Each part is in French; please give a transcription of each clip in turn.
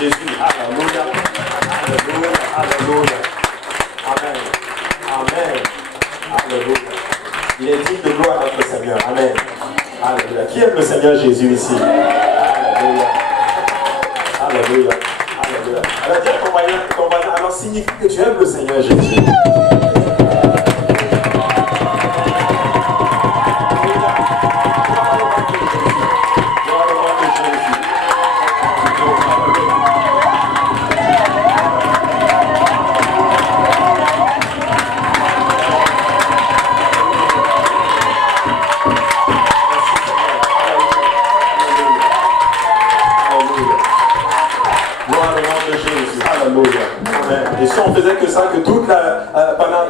Jésus. Alléluia. Alléluia. Alléluia. Amen. Amen. Alléluia. Il est digne de gloire à notre Seigneur. Amen. Alléluia. Qui aime le Seigneur Jésus ici? Alléluia. Alléluia. Alléluia. Alors dis à ton voisin, alors signifie que tu aimes le Seigneur Jésus. Et si on faisait que ça, que toute pendant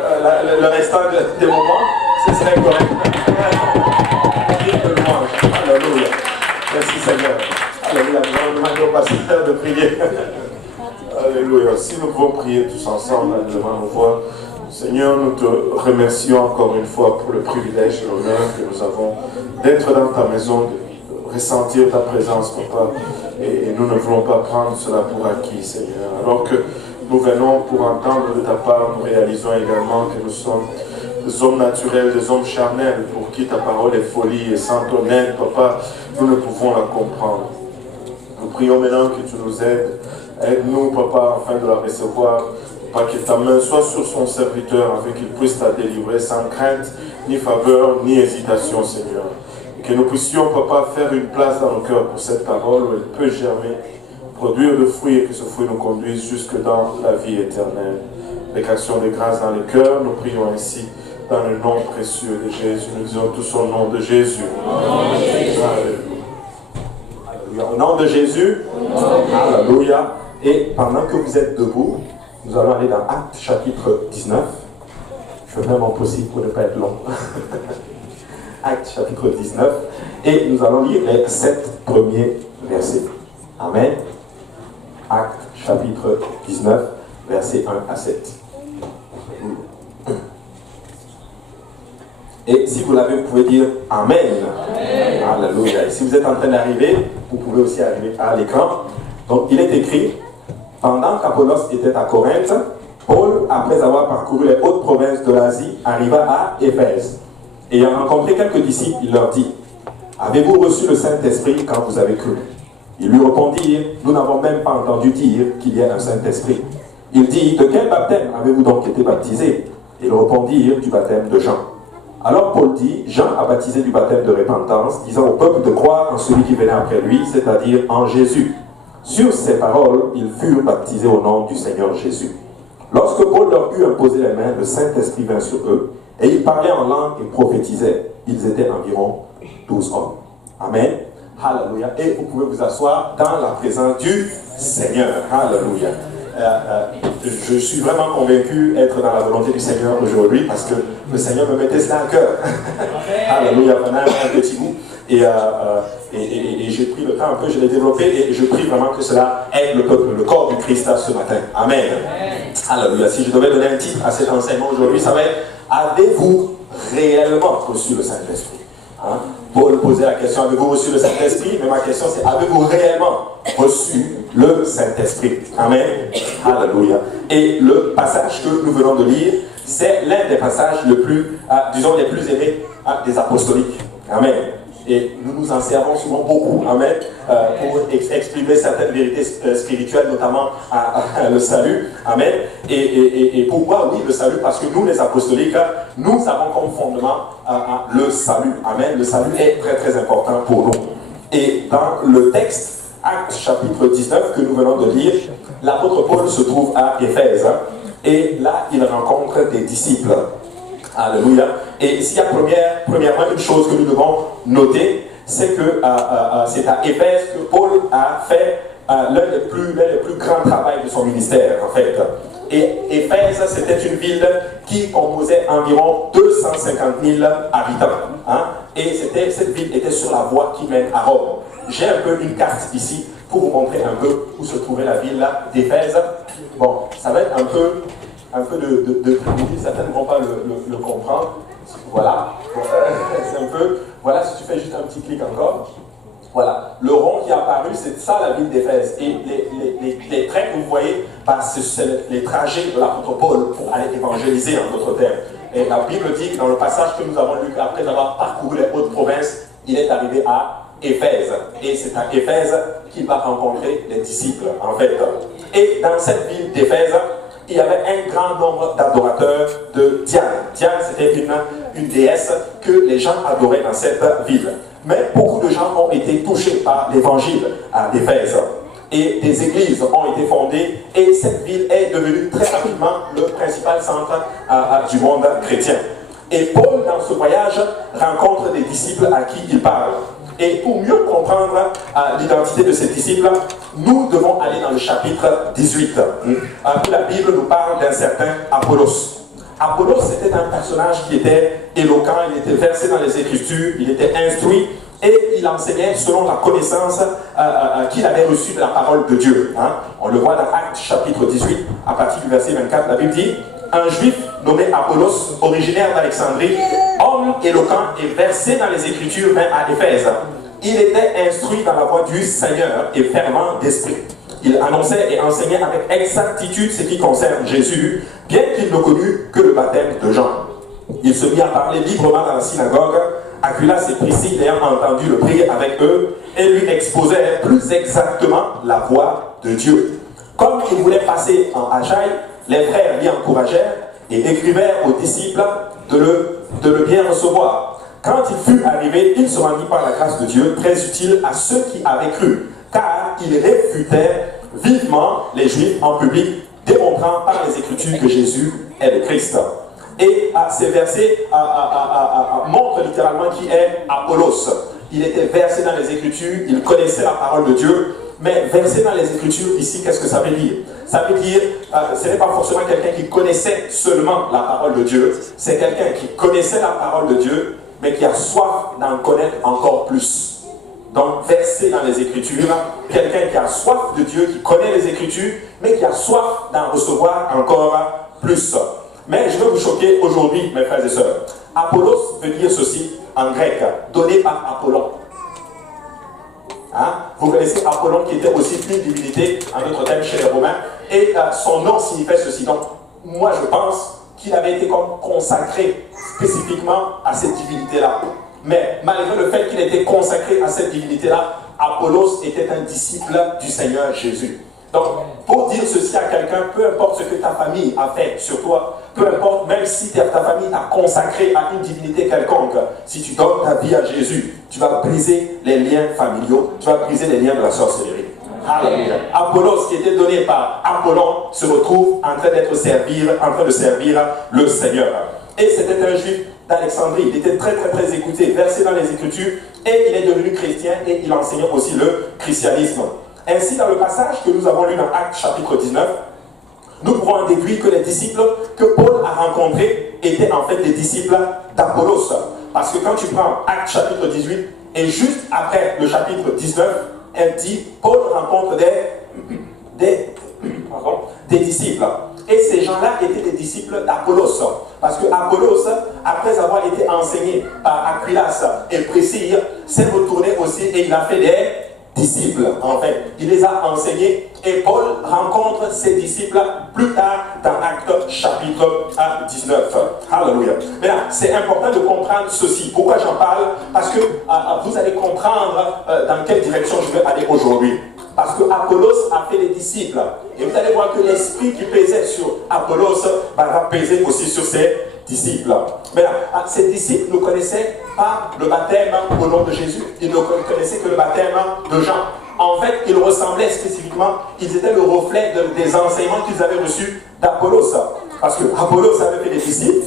le restant des moments, ce serait correct. Alléluia. Merci Seigneur. Alléluia. Nous demandons au pasteur de prier. Alléluia. Si nous pouvons prier tous ensemble devant nos voix. Seigneur, nous te remercions encore une fois pour le privilège et l'honneur que nous avons d'être dans ta maison, de ressentir ta présence, Papa. Et nous ne voulons pas prendre cela pour acquis, Seigneur. Alors que nous venons pour entendre de ta part, nous réalisons également que nous sommes des hommes naturels, des hommes charnels, pour qui ta parole est folie, et sans ton aide, Papa, nous ne pouvons la comprendre. Nous prions maintenant que tu nous aides. Aide-nous, Papa, afin de la recevoir. Papa, que ta main soit sur son serviteur, afin qu'il puisse la délivrer sans crainte, ni faveur, ni hésitation, Seigneur. Et que nous puissions, Papa, faire une place dans nos cœurs pour cette parole où elle peut germer, produire le fruit, et que ce fruit nous conduise jusque dans la vie éternelle. Avec action de grâce dans les cœurs, nous prions ainsi dans le nom précieux de Jésus. Nous disons tous au nom de Jésus. Alléluia. Au nom de Jésus. Alléluia. Et pendant que vous êtes debout, nous allons aller dans Actes chapitre 19. Je fais vraiment possible pour ne pas être long. Actes chapitre 19. Et nous allons lire les 7 premiers versets. Amen. Actes chapitre 19, versets 1 à 7. Et si vous l'avez, vous pouvez dire Amen. Amen. Alléluia. Et si vous êtes en train d'arriver, vous pouvez aussi arriver à l'écran. Donc il est écrit, pendant qu'Apollos était à Corinthe, Paul, après avoir parcouru les hautes provinces de l'Asie, arriva à Éphèse. Ayant rencontré quelques disciples, il leur dit, avez-vous reçu le Saint-Esprit quand vous avez cru? Ils lui répondirent, nous n'avons même pas entendu dire qu'il y ait un Saint-Esprit. Il dit, de quel baptême avez-vous donc été baptisés? Ils répondirent, du baptême de Jean. Alors Paul dit, Jean a baptisé du baptême de repentance, disant au peuple de croire en celui qui venait après lui, c'est-à-dire en Jésus. Sur ces paroles, ils furent baptisés au nom du Seigneur Jésus. Lorsque Paul leur eut imposé les mains, le Saint-Esprit vint sur eux, et ils parlaient en langue et prophétisaient. Ils étaient environ 12 hommes. Amen. Alléluia. Et vous pouvez vous asseoir dans la présence du Seigneur. Alléluia. Je suis vraiment convaincu d'être dans la volonté du Seigneur aujourd'hui parce que le Seigneur me mettait cela à cœur. Alléluia. Pendant un petit bout. Et j'ai pris le temps un peu, je l'ai développé et je prie vraiment que cela aide le peuple, le corps du Christ ce matin. Amen. Alléluia. Si je devais donner un titre à cet enseignement aujourd'hui, ça va être avez-vous réellement reçu le Saint-Esprit? Hein? Paul posait la question, avez-vous reçu le Saint-Esprit? Mais ma question c'est, avez-vous réellement reçu le Saint-Esprit? Amen. Alléluia. Et le passage que nous venons de lire, c'est l'un des passages les plus, disons, les plus aimés des apostoliques. Amen. Et nous nous en servons souvent beaucoup, amen, pour exprimer certaines vérités spirituelles, notamment le salut, amen. Et pourquoi, oui, le salut? Parce que nous, les apostoliques, nous avons comme fondement le salut, amen. Le salut est très très important pour nous. Et dans le texte, Actes chapitre 19, que nous venons de lire, l'apôtre Paul se trouve à Éphèse, et là, il rencontre des disciples. Alléluia. Et s'il y a premièrement une chose que nous devons noter, c'est que c'est à Éphèse que Paul a fait l'un des plus grands travaux de son ministère, en fait. Et Éphèse, c'était une ville qui composait environ 250 000 habitants. Hein? Et cette ville était sur la voie qui mène à Rome. J'ai un peu une carte ici pour vous montrer un peu où se trouvait la ville d'Éphèse. Bon, ça va être un peu de certains ne vont pas le comprendre. Voilà. C'est un peu. Voilà, si tu fais juste un petit clic encore. Voilà, le rond qui est apparu, c'est ça la ville d'Éphèse. Et les traits que vous voyez, c'est les trajets de l'apôtre Paul pour aller évangéliser en d'autres termes. Et la Bible dit que dans le passage que nous avons lu, après avoir parcouru les hautes provinces, il est arrivé à Éphèse. Et c'est à Éphèse qu'il va rencontrer les disciples, en fait. Et dans cette ville d'Éphèse, il y avait un grand nombre d'adorateurs de Diane. Diane, c'était une déesse que les gens adoraient dans cette ville. Mais beaucoup de gens ont été touchés par l'évangile à Éphèse. Et des églises ont été fondées et cette ville est devenue très rapidement le principal centre du monde chrétien. Et Paul, dans ce voyage, rencontre des disciples à qui il parle. Et pour mieux comprendre l'identité de ces disciples, nous devons aller dans le chapitre 18, où la Bible nous parle d'un certain Apollos. Apollos, c'était un personnage qui était éloquent, il était versé dans les Écritures, il était instruit, et il enseignait selon la connaissance qu'il avait reçue de la parole de Dieu. On le voit dans Actes chapitre 18, à partir du verset 24, la Bible dit « Un juif nommé Apollos, originaire d'Alexandrie, homme éloquent et versé dans les Écritures, vint à Éphèse. Il était instruit dans la voie du Seigneur et fervent d'esprit. Il annonçait et enseignait avec exactitude ce qui concerne Jésus, bien qu'il ne connût que le baptême de Jean. Il se mit à parler librement dans la synagogue. Aquilas et Priscille, ayant entendu le prier avec eux, et lui exposaient plus exactement la voix de Dieu. Comme il voulait passer en Achaïe, les frères l'y encouragèrent et écrivèrent aux disciples de le bien recevoir. Quand il fut arrivé, il se rendit par la grâce de Dieu très utile à ceux qui avaient cru, car il réfutait vivement les Juifs en public, démontrant par les Écritures que Jésus est le Christ. Et ces versets montrent littéralement qui est Apollos. Il était versé dans les Écritures, il connaissait la parole de Dieu, mais versé dans les Écritures, ici, qu'est-ce que ça veut dire? Ça veut dire, ce n'est pas forcément quelqu'un qui connaissait seulement la parole de Dieu, c'est quelqu'un qui connaissait la parole de Dieu, mais qui a soif d'en connaître encore plus. Donc, versé dans les Écritures, quelqu'un qui a soif de Dieu, qui connaît les Écritures, mais qui a soif d'en recevoir encore plus. Mais je vais vous choquer aujourd'hui, mes frères et sœurs. Apollos veut dire ceci en grec, donné par Apollon. Vous connaissez Apollon qui était aussi une divinité, en d'autres termes chez les Romains, et son nom signifiait ceci. Donc, moi je pense qu'il avait été comme consacré spécifiquement à cette divinité-là. Mais malgré le fait qu'il était consacré à cette divinité-là, Apollos était un disciple du Seigneur Jésus. Donc, pour dire ceci à quelqu'un, peu importe ce que ta famille a fait sur toi, peu importe, même si ta famille t'a consacré à une divinité quelconque, si tu donnes ta vie à Jésus, tu vas briser les liens familiaux, tu vas briser les liens de la sorcellerie. Alléluia. Apollos, qui était donné par Apollon, se retrouve en train de servir le Seigneur. Et c'était un juif d'Alexandrie. Il était très écouté, versé dans les Écritures, et il est devenu chrétien et il enseignait aussi le christianisme. Ainsi, dans le passage que nous avons lu dans Actes chapitre 19, nous pouvons en déduire que les disciples que Paul a rencontrés étaient en fait des disciples d'Apollos. Parce que quand tu prends Actes chapitre 18, et juste après le chapitre 19, elle dit, Paul rencontre des disciples. Et ces gens-là étaient des disciples d'Apollos. Parce que Apollos, après avoir été enseigné par Aquilas et Priscille, s'est retourné aussi et il a fait des disciples, en fait. Il les a enseignés et Paul rencontre ses disciples plus tard dans Actes chapitre 19. Alléluia. Mais là, c'est important de comprendre ceci. Pourquoi j'en parle? Parce que vous allez comprendre dans quelle direction je vais aller aujourd'hui. Parce que Apollos a fait des disciples. Et vous allez voir que l'esprit qui pesait sur Apollos va peser aussi sur ses disciples. Mais là, ces disciples ne connaissaient pas le baptême au nom de Jésus. Ils ne connaissaient que le baptême de Jean. En fait, ils ressemblaient spécifiquement, ils étaient le reflet des enseignements qu'ils avaient reçus d'Apollos. Parce que Apollos avait fait des disciples,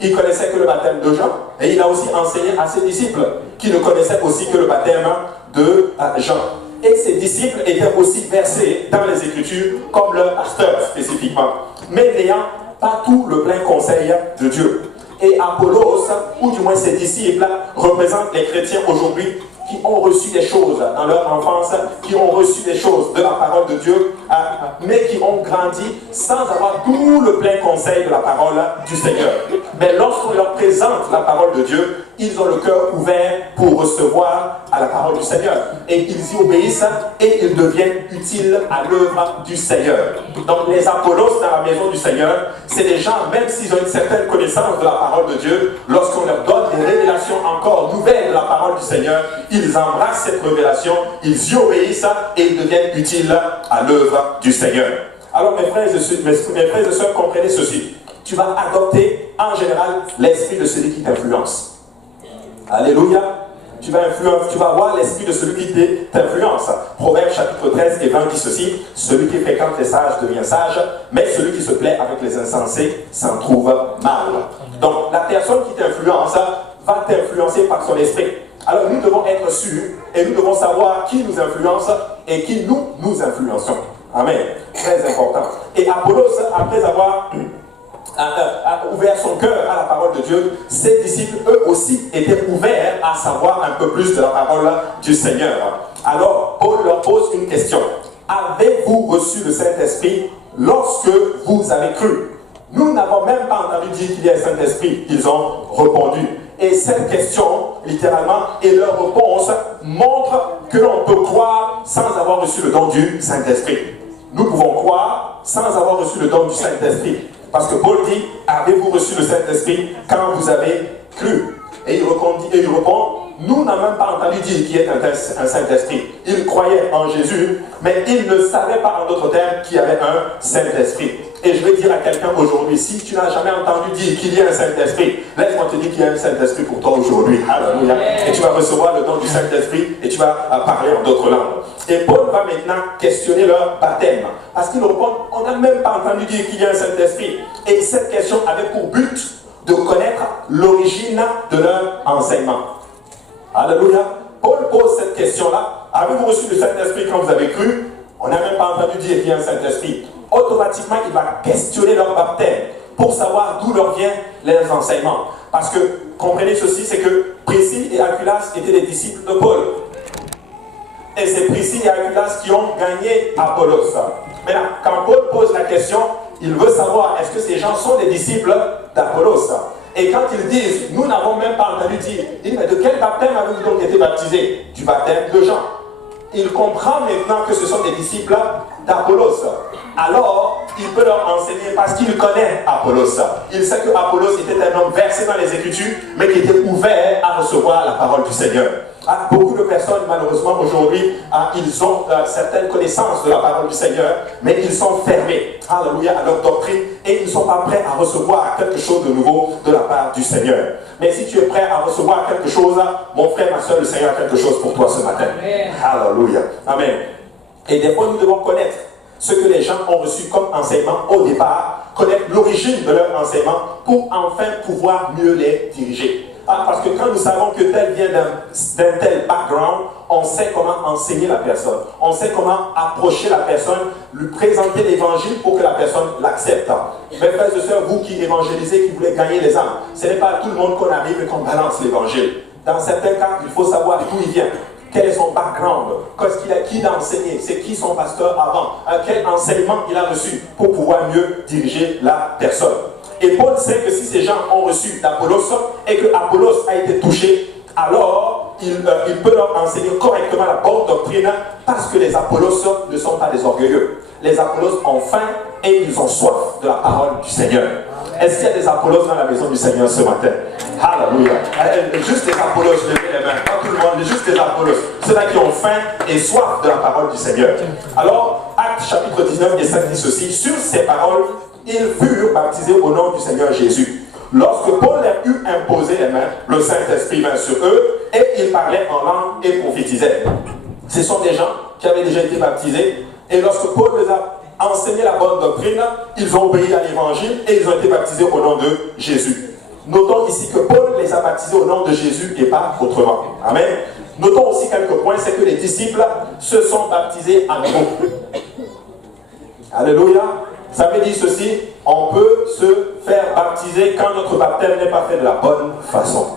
il connaissait que le baptême de Jean, et il a aussi enseigné à ses disciples, qui ne connaissaient aussi que le baptême de Jean. Et ses disciples étaient aussi versés dans les Écritures, comme leur pasteur spécifiquement, mais n'ayant pas tout le plein conseil de Dieu. Et Apollos, ou du moins ses disciples, représentent les chrétiens aujourd'hui qui ont reçu des choses dans leur enfance, qui ont reçu des choses de la parole de Dieu, mais qui ont grandi sans avoir tout le plein conseil de la parole du Seigneur. Mais lorsqu'on leur présente la parole de Dieu, ils ont le cœur ouvert pour recevoir à la parole du Seigneur. Et ils y obéissent et ils deviennent utiles à l'œuvre du Seigneur. Donc les Apollos dans la maison du Seigneur, c'est des gens, même s'ils ont une certaine connaissance de la parole de Dieu, lorsqu'on leur donne des révélations encore nouvelles de la parole du Seigneur, ils embrassent cette révélation, ils y obéissent et ils deviennent utiles à l'œuvre du Seigneur. Alors mes frères et sœurs, comprenez ceci. Tu vas adopter en général l'esprit de celui qui t'influence. Alléluia. Tu vas avoir l'esprit de celui qui t'influence. Proverbe chapitre 13 et 20 dit ceci: celui qui fréquente les sages devient sage, mais celui qui se plaît avec les insensés s'en trouve mal. Donc la personne qui t'influence va t'influencer par son esprit. Alors nous devons être sûrs et nous devons savoir qui nous influence et qui nous influençons. Amen. Très important. Et Apollos, après avoir a ouvert son cœur à la parole de Dieu, ses disciples, eux aussi, étaient ouverts à savoir un peu plus de la parole du Seigneur. Alors, Paul leur pose une question. Avez-vous reçu le Saint-Esprit lorsque vous avez cru? Nous n'avons même pas entendu dire qu'il y a un Saint-Esprit. Ils ont répondu. Et cette question, littéralement, et leur réponse montre que l'on peut croire sans avoir reçu le don du Saint-Esprit. Nous pouvons croire sans avoir reçu le don du Saint-Esprit. Parce que Paul dit, avez-vous reçu le Saint-Esprit quand vous avez cru? Et il répond, nous n'avons même pas entendu dire qu'il y ait un Saint-Esprit. Ils croyaient en Jésus, mais ils ne savaient pas en d'autres termes qu'il y avait un Saint-Esprit. Et je vais dire à quelqu'un aujourd'hui, si tu n'as jamais entendu dire qu'il y a un Saint-Esprit, laisse-moi te dire qu'il y a un Saint-Esprit pour toi aujourd'hui. Alléluia. Et tu vas recevoir le don du Saint-Esprit et tu vas parler en d'autres langues. Et Paul va maintenant questionner leur baptême. Parce qu'ils répondent, on n'a même pas entendu dire qu'il y a un Saint-Esprit. Et cette question avait pour but de connaître l'origine de leur enseignement. Alléluia. Paul pose cette question-là. Avez-vous reçu le Saint-Esprit quand vous avez cru? On n'a même pas entendu dire qu'il y a un Saint-Esprit. Automatiquement, il va questionner leur baptême pour savoir d'où leur viennent les enseignements. Parce que, comprenez ceci, c'est que Priscille et Aquilas étaient des disciples de Paul. Et c'est Priscille et Aquilas qui ont gagné Apollos. Maintenant, quand Paul pose la question, il veut savoir est-ce que ces gens sont des disciples d'Apollos. Et quand ils disent, nous n'avons même pas entendu dire, il dit, mais de quel baptême avez-vous donc été baptisés? Du baptême de Jean. Il comprend maintenant que ce sont des disciples d'Apollos. Alors, il peut leur enseigner parce qu'il connaît Apollos. Il sait que Apollos était un homme versé dans les Écritures, mais qui était ouvert à recevoir la parole du Seigneur. Beaucoup de personnes, malheureusement, aujourd'hui, ils ont certaines connaissances de la parole du Seigneur, mais ils sont fermés, alléluia, à leur doctrine, et ils ne sont pas prêts à recevoir quelque chose de nouveau de la part du Seigneur. Mais si tu es prêt à recevoir quelque chose, mon frère, ma soeur, le Seigneur a quelque chose pour toi ce matin. Amen. Alléluia. Amen. Et des fois, nous devons connaître ce que les gens ont reçu comme enseignement au départ, connaître l'origine de leur enseignement pour enfin pouvoir mieux les diriger. Parce que quand nous savons que tel vient d'un tel background, on sait comment enseigner la personne. On sait comment approcher la personne, lui présenter l'évangile pour que la personne l'accepte. Mes frères et sœurs, vous qui évangélisez, qui voulez gagner les âmes, ce n'est pas à tout le monde qu'on arrive et qu'on balance l'évangile. Dans certains cas, il faut savoir d'où il vient. Quel est son background? Qui l'a enseigné? C'est qui son pasteur avant? Quel enseignement il a reçu pour pouvoir mieux diriger la personne? Et Paul sait que si ces gens ont reçu d'Apollos et que Apollos a été touché, alors il peut leur enseigner correctement la bonne doctrine parce que les Apollos ne sont pas des orgueilleux. Les Apollos ont faim et ils ont soif de la parole du Seigneur. Est-ce qu'il y a des Apollos dans la maison du Seigneur ce matin? Alléluia. Juste des Apollos, levez les mains. Pas tout le monde, juste des Apollos. Ceux-là qui ont faim et soif de la parole du Seigneur. Alors, Actes chapitre 19 et 5 dit ceci. Sur ces paroles, ils furent baptisés au nom du Seigneur Jésus. Lorsque Paul leur eut imposé les mains, le Saint-Esprit vint sur eux et ils parlaient en langue et prophétisaient. Ce sont des gens qui avaient déjà été baptisés et lorsque Paul les a enseigné la bonne doctrine, ils ont obéi à l'évangile et ils ont été baptisés au nom de Jésus. Notons ici que Paul les a baptisés au nom de Jésus et pas autrement. Amen. Notons aussi quelques points, c'est que les disciples se sont baptisés à nouveau. Alléluia. Ça veut dire ceci, on peut se faire baptiser quand notre baptême n'est pas fait de la bonne façon.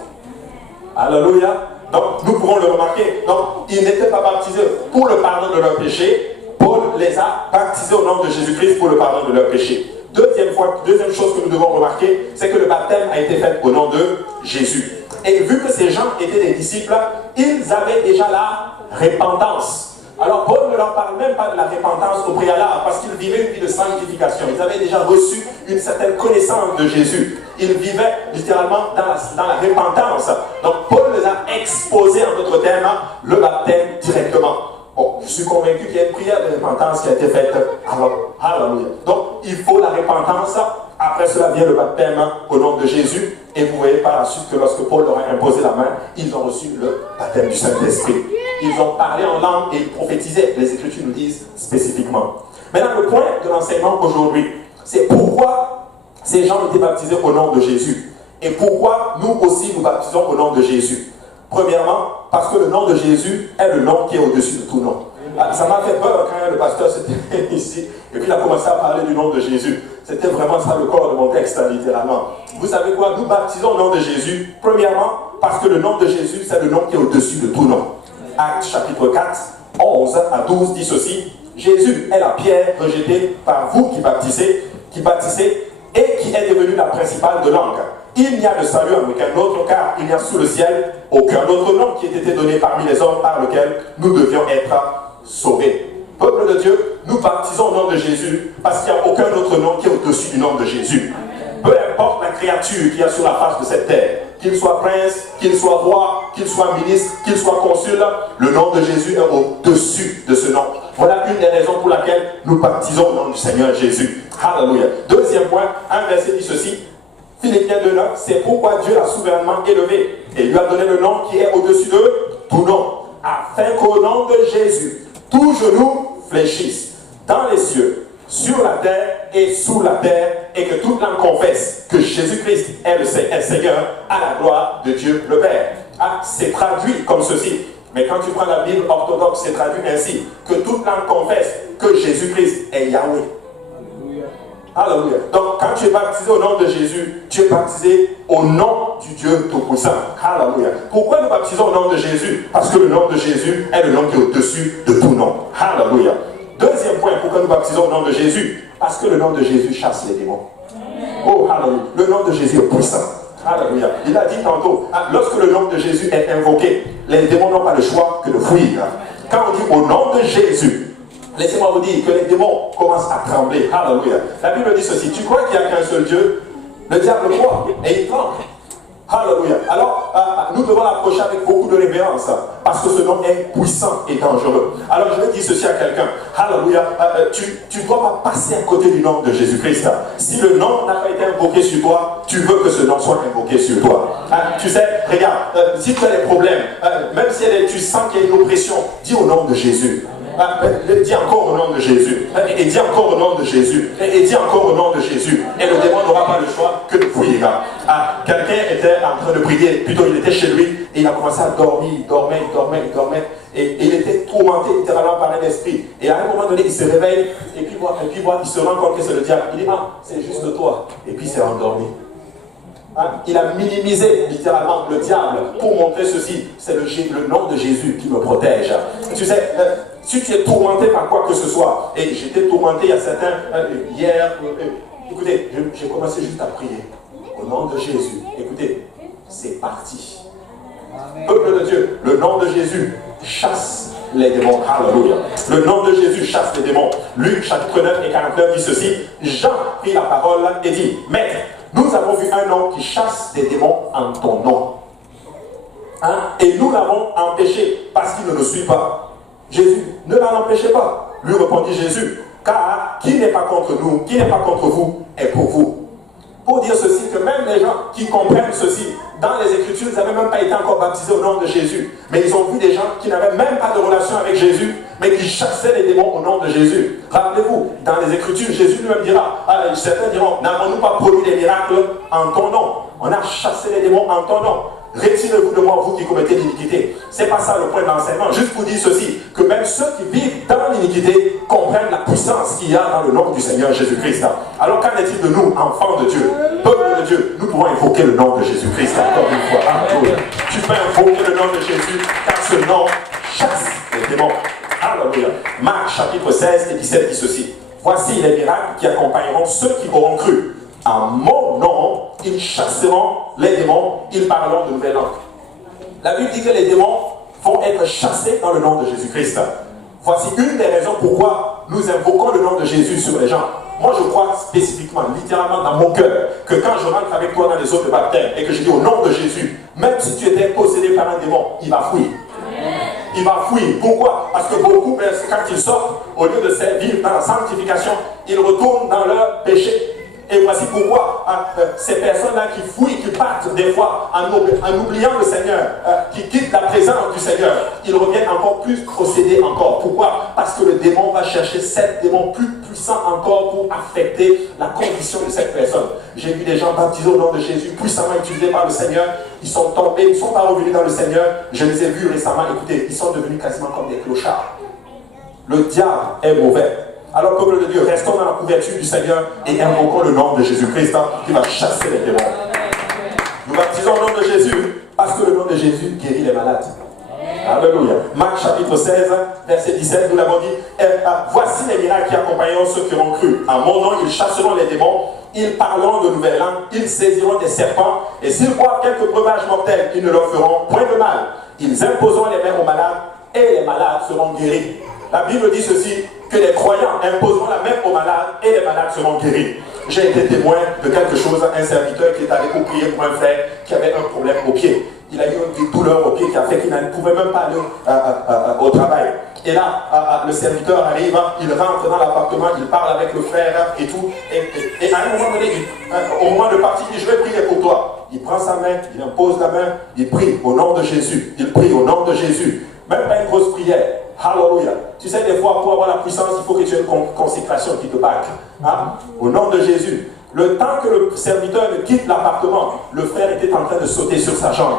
Alléluia. Donc, nous pouvons le remarquer. Donc, ils n'étaient pas baptisés pour le pardon de leurs péchés. Paul les a baptisés au nom de Jésus-Christ pour le pardon de leurs péchés. Deuxième chose que nous devons remarquer, c'est que le baptême a été fait au nom de Jésus. Et vu que ces gens étaient des disciples, ils avaient déjà la repentance. Alors Paul ne leur parle même pas de la repentance au préalable parce qu'ils vivaient une vie de sanctification. Ils avaient déjà reçu une certaine connaissance de Jésus. Ils vivaient littéralement dans la repentance. Donc Paul les a exposés en d'autres termes le baptême directement. Bon, je suis convaincu qu'il y a une prière de repentance qui a été faite avant. Alléluia. Donc il faut la repentance. Après cela vient le baptême au nom de Jésus. Et vous voyez par la suite que lorsque Paul leur a imposé la main, ils ont reçu le baptême du Saint-Esprit. Ils ont parlé en langue et ils prophétisaient. Les Écritures nous disent spécifiquement. Maintenant, le point de l'enseignement aujourd'hui, c'est pourquoi ces gens étaient baptisés au nom de Jésus. Et pourquoi nous aussi nous baptisons au nom de Jésus. Premièrement, parce que le nom de Jésus est le nom qui est au-dessus de tout nom. Ça m'a fait peur quand le pasteur s'était ici et puis il a commencé à parler du nom de Jésus. C'était vraiment ça le corps de mon texte, littéralement. Vous savez quoi? Nous baptisons au nom de Jésus, premièrement, parce que le nom de Jésus, c'est le nom qui est au-dessus de tout nom. Actes chapitre 4, 11 à 12 dit ceci. Jésus est la pierre rejetée par vous qui baptisez et qui est devenue la principale de langue. Il n'y a de salut en aucun autre, car il n'y a sous le ciel aucun autre nom qui ait été donné parmi les hommes par lequel nous devions être sauvés. Peuple de Dieu, nous baptisons au nom de Jésus parce qu'il n'y a aucun autre nom qui est au-dessus du nom de Jésus. Peu importe la créature qu'il y a sur la face de cette terre, qu'il soit prince, qu'il soit roi, qu'il soit ministre, qu'il soit consul, le nom de Jésus est au-dessus de ce nom. Voilà une des raisons pour laquelle nous baptisons au nom du Seigneur Jésus. Alléluia. Deuxième point, un verset dit ceci. Philippiens 2:9, c'est pourquoi Dieu l'a souverainement élevé et lui a donné le nom qui est au-dessus de tout nom, afin qu'au nom de Jésus, tout genou fléchisse dans les cieux, sur la terre et sous la terre, et que toute langue confesse que Jésus-Christ est le Seigneur à la gloire de Dieu le Père. C'est traduit comme ceci. Mais quand tu prends la Bible orthodoxe, c'est traduit ainsi. Que toute langue confesse que Jésus-Christ est Yahweh. Alléluia. Donc, quand tu es baptisé au nom de Jésus, tu es baptisé au nom du Dieu Tout-Puissant. Alléluia. Pourquoi nous baptisons au nom de Jésus? Parce que le nom de Jésus est le nom qui est au-dessus de tout nom. Alléluia. Deuxième point, pourquoi nous baptisons au nom de Jésus? Parce que le nom de Jésus chasse les démons. Oh, alléluia. Le nom de Jésus est puissant. Alléluia. Il a dit tantôt, lorsque le nom de Jésus est invoqué, les démons n'ont pas le choix que de fuir. Quand on dit au nom de Jésus, laissez-moi vous dire que les démons commencent à trembler. Alléluia. La Bible dit ceci. Tu crois qu'il n'y a qu'un seul Dieu? Le diable croit et il tremble. Alléluia. Alors, nous devons l'approcher avec beaucoup de révérence parce que ce nom est puissant et dangereux. Alors, je vais dire ceci à quelqu'un. Alléluia. Tu ne dois pas passer à côté du nom de Jésus-Christ. Si le nom n'a pas été invoqué sur toi, tu veux que ce nom soit invoqué sur toi. Tu sais, regarde, si tu as des problèmes, même si tu sens qu'il y a une oppression, dis au nom de Jésus. Dis encore au nom de Jésus. Et dis encore au nom de Jésus. Et dis encore au nom de Jésus. Et le démon n'aura pas le choix que de fuir. Quelqu'un était en train de prier, plutôt il était chez lui, et il a commencé à dormir, il dormait. Et il était tourmenté littéralement par un esprit. Et à un moment donné, il se réveille, et puis il se rend compte que c'est le diable. Il dit, c'est juste toi. Et puis il s'est endormi. Il a minimisé littéralement le diable pour montrer ceci. C'est le nom de Jésus qui me protège. Tu sais, si tu es tourmenté par quoi que ce soit, et j'étais tourmenté il y a certains hier, écoutez, j'ai commencé juste à prier. Au nom de Jésus, écoutez, c'est parti. Peuple de Dieu, le nom de Jésus chasse les démons. Alléluia. Le nom de Jésus chasse les démons. Luc chapitre 9 et 49 dit ceci. Jean prit la parole et dit, Maître, nous avons vu un homme qui chasse des démons en ton nom. Et nous l'avons empêché parce qu'il ne nous suit pas. Jésus, ne l'en empêchez pas. Lui répondit Jésus, car qui n'est pas contre nous, qui n'est pas contre vous, est pour vous. Pour dire ceci, que même les gens qui comprennent ceci, dans les Écritures, ils n'avaient même pas été encore baptisés au nom de Jésus. Mais ils ont vu des gens qui n'avaient même pas de relation avec Jésus, mais qui chassaient les démons au nom de Jésus. Rappelez-vous, dans les Écritures, Jésus lui-même dira, certains diront, n'avons-nous pas produit des miracles en ton nom? On a chassé les démons en ton nom. Retirez-vous de moi, vous qui commettez l'iniquité. C'est pas ça le point de l'enseignement. Juste pour dire ceci, que même ceux qui vivent dans l'iniquité comprennent la puissance qu'il y a dans le nom du Seigneur Jésus-Christ. Alors qu'en est-il de nous, enfants de Dieu, peuple de Dieu? Nous pouvons invoquer le nom de Jésus-Christ encore une fois. Alléluia. Tu peux invoquer le nom de Jésus, car ce nom chasse les démons. Alléluia. Marc chapitre 16 et 17 dit ceci. voici les miracles qui accompagneront ceux qui auront cru. En mon nom, ils chasseront les démons, ils parleront de nouvelles langues. La Bible dit que les démons vont être chassés dans le nom de Jésus-Christ. Voici une des raisons pourquoi nous invoquons le nom de Jésus sur les gens. Moi, je crois spécifiquement, littéralement dans mon cœur, que quand je rentre avec toi dans les eaux de baptême et que je dis au nom de Jésus, même si tu étais possédé par un démon, il va fuir. Il va fuir. Pourquoi? Parce que beaucoup, quand ils sortent, au lieu de vivre dans la sanctification, ils retournent dans leur péché. Et voici pourquoi ces personnes-là qui fuient, qui partent des fois en oubliant le Seigneur, qui quittent la présence du Seigneur, ils reviennent encore plus possédés encore. Pourquoi? Parce que le démon va chercher 7 démons plus puissants encore pour affecter la condition de cette personne. J'ai vu des gens baptisés au nom de Jésus, puissamment utilisés par le Seigneur. Ils sont tombés, ils ne sont pas revenus dans le Seigneur. Je les ai vus récemment, écoutez, ils sont devenus quasiment comme des clochards. Le diable est mauvais. Alors, peuple de Dieu, restons dans la couverture du Seigneur et invoquons le nom de Jésus-Christ qui va chasser les démons. Nous baptisons au nom de Jésus parce que le nom de Jésus guérit les malades. Alléluia. Marc chapitre 16, verset 17, nous l'avons dit. Voici les miracles qui accompagneront ceux qui auront cru. En mon nom, ils chasseront les démons, ils parleront de nouvelles langues, ils saisiront des serpents, et s'ils boivent quelques breuvages mortels, ils ne leur feront point de mal. Ils imposeront les mains aux malades, et les malades seront guéris. La Bible dit ceci, que les croyants imposeront la main aux malades et les malades seront guéris. J'ai été témoin de quelque chose, un serviteur qui est allé pour prier pour un frère qui avait un problème au pied. Il a eu une douleur au pied qui a fait qu'il ne pouvait même pas aller au travail. Et là, le serviteur arrive, il rentre dans l'appartement, il parle avec le frère et tout. Et à un moment donné, au moment de partir, il dit, je vais prier pour toi. Il prend sa main, il impose la main, il prie au nom de Jésus. Il prie au nom de Jésus. Même pas une grosse prière. Alléluia. Tu sais, des fois, pour avoir la puissance, il faut que tu aies une consécration qui te batte. Hein? Au nom de Jésus. Le temps que le serviteur quitte l'appartement, le frère était en train de sauter sur sa jambe.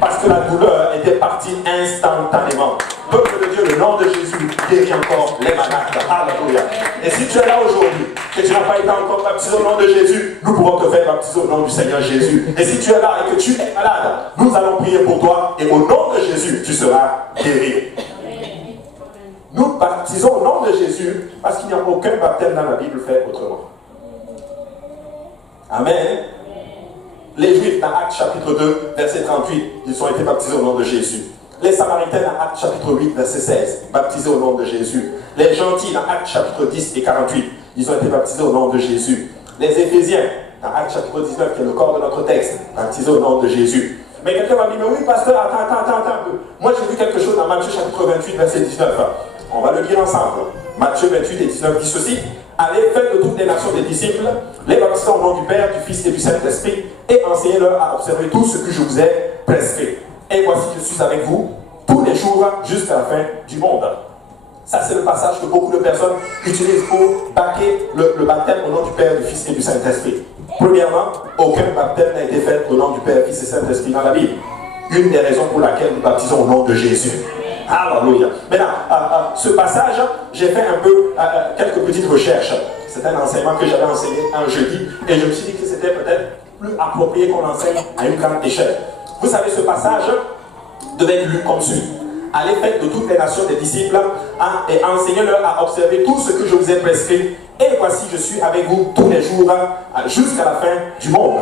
Parce que la douleur était partie instantanément. Peuple de Dieu, le nom de Jésus guérit encore les malades. Alléluia. Et si tu es là aujourd'hui, que tu n'as pas été encore baptisé au nom de Jésus, nous pourrons te faire baptiser au nom du Seigneur Jésus. Et si tu es là et que tu es malade, nous allons prier pour toi et au nom de Jésus, tu seras guéri. Nous baptisons au nom de Jésus parce qu'il n'y a aucun baptême dans la Bible fait autrement. Amen. Les Juifs dans Actes chapitre 2, verset 38, ils ont été baptisés au nom de Jésus. Les Samaritains dans Actes chapitre 8, verset 16, baptisés au nom de Jésus. Les gentils dans Actes chapitre 10 et 48, ils ont été baptisés au nom de Jésus. Les Éphésiens dans Actes chapitre 19, qui est le corps de notre texte, baptisés au nom de Jésus. Mais quelqu'un m'a dit, mais oui, pasteur, attends. Moi, j'ai vu quelque chose dans Matthieu chapitre 28, verset 19. On va le lire ensemble. Matthieu 28 et 19 dit ceci. Allez, faites de toutes les nations des disciples, les baptisant au nom du Père, du Fils et du Saint-Esprit, et enseignez-leur à observer tout ce que je vous ai prescrit. Et voici, je suis avec vous tous les jours jusqu'à la fin du monde. Ça, c'est le passage que beaucoup de personnes utilisent pour baquer le baptême au nom du Père, du Fils et du Saint-Esprit. Premièrement, aucun baptême n'a été fait au nom du Père, Fils et Saint-Esprit dans la Bible. Une des raisons pour laquelle nous baptisons au nom de Jésus. Alléluia. Maintenant, ce passage, j'ai fait un peu quelques petites recherches. C'est un enseignement que j'avais enseigné un jeudi et je me suis dit que c'était peut-être plus approprié qu'on enseigne à une grande échelle. Vous savez, ce passage devait être lu comme suit. Allez, faites de toutes les nations des disciples et enseignez-leur à observer tout ce que je vous ai prescrit. Et voici, je suis avec vous tous les jours jusqu'à la fin du monde.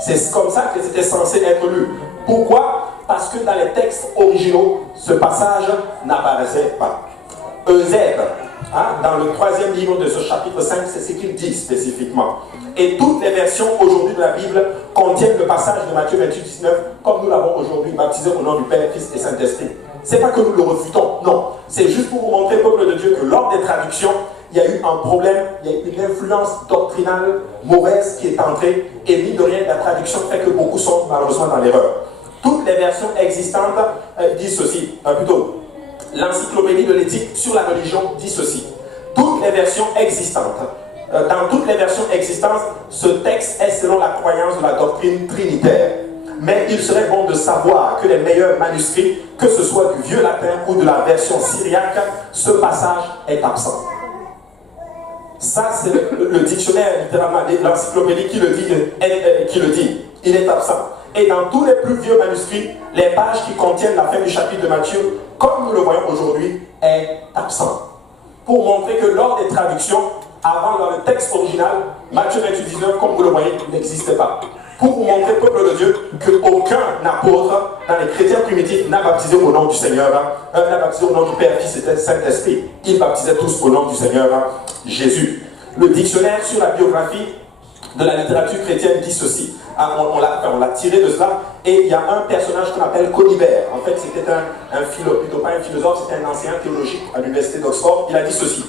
C'est comme ça que c'était censé être lu. Pourquoi? Parce que dans les textes originaux, ce passage n'apparaissait pas. Eusèbe, dans le 3e livre de ce chapitre 5, c'est ce qu'il dit spécifiquement. Et toutes les versions aujourd'hui de la Bible contiennent le passage de Matthieu 28, 19, comme nous l'avons aujourd'hui baptisé au nom du Père, Fils et Saint-Esprit. Ce n'est pas que nous le refutons, non. C'est juste pour vous montrer, peuple de Dieu, que lors des traductions, il y a eu un problème, il y a eu une influence doctrinale mauvaise qui est entrée, et mine de rien, la traduction fait que beaucoup sont malheureusement dans l'erreur. Toutes les versions existantes disent ceci, plutôt, l'encyclopédie de l'éthique sur la religion dit ceci. Toutes les versions existantes, dans toutes les versions existantes, ce texte est selon la croyance de la doctrine trinitaire. Mais il serait bon de savoir que les meilleurs manuscrits, que ce soit du vieux latin ou de la version syriaque, ce passage est absent. Ça, c'est le dictionnaire, littéralement, de l'encyclopédie qui le dit. Il est absent. Et dans tous les plus vieux manuscrits, les pages qui contiennent la fin du chapitre de Matthieu, comme nous le voyons aujourd'hui, est absent. Pour montrer que lors des traductions, avant dans le texte original, Matthieu 28, 19, comme vous le voyez, n'existait pas. Pour vous montrer, peuple de Dieu, qu'aucun apôtre dans les chrétiens primitifs n'a baptisé au nom du Seigneur, n'a baptisé au nom du Père, Fils et Saint-Esprit. Ils baptisaient tous au nom du Seigneur Jésus. Le dictionnaire sur la biographie de la littérature chrétienne dit ceci. On l'a tiré de cela. Et il y a un personnage qu'on appelle Conibert. En fait, c'était un philosophe, plutôt pas un philosophe, c'était un ancien théologique à l'université d'Oxford. Il a dit ceci.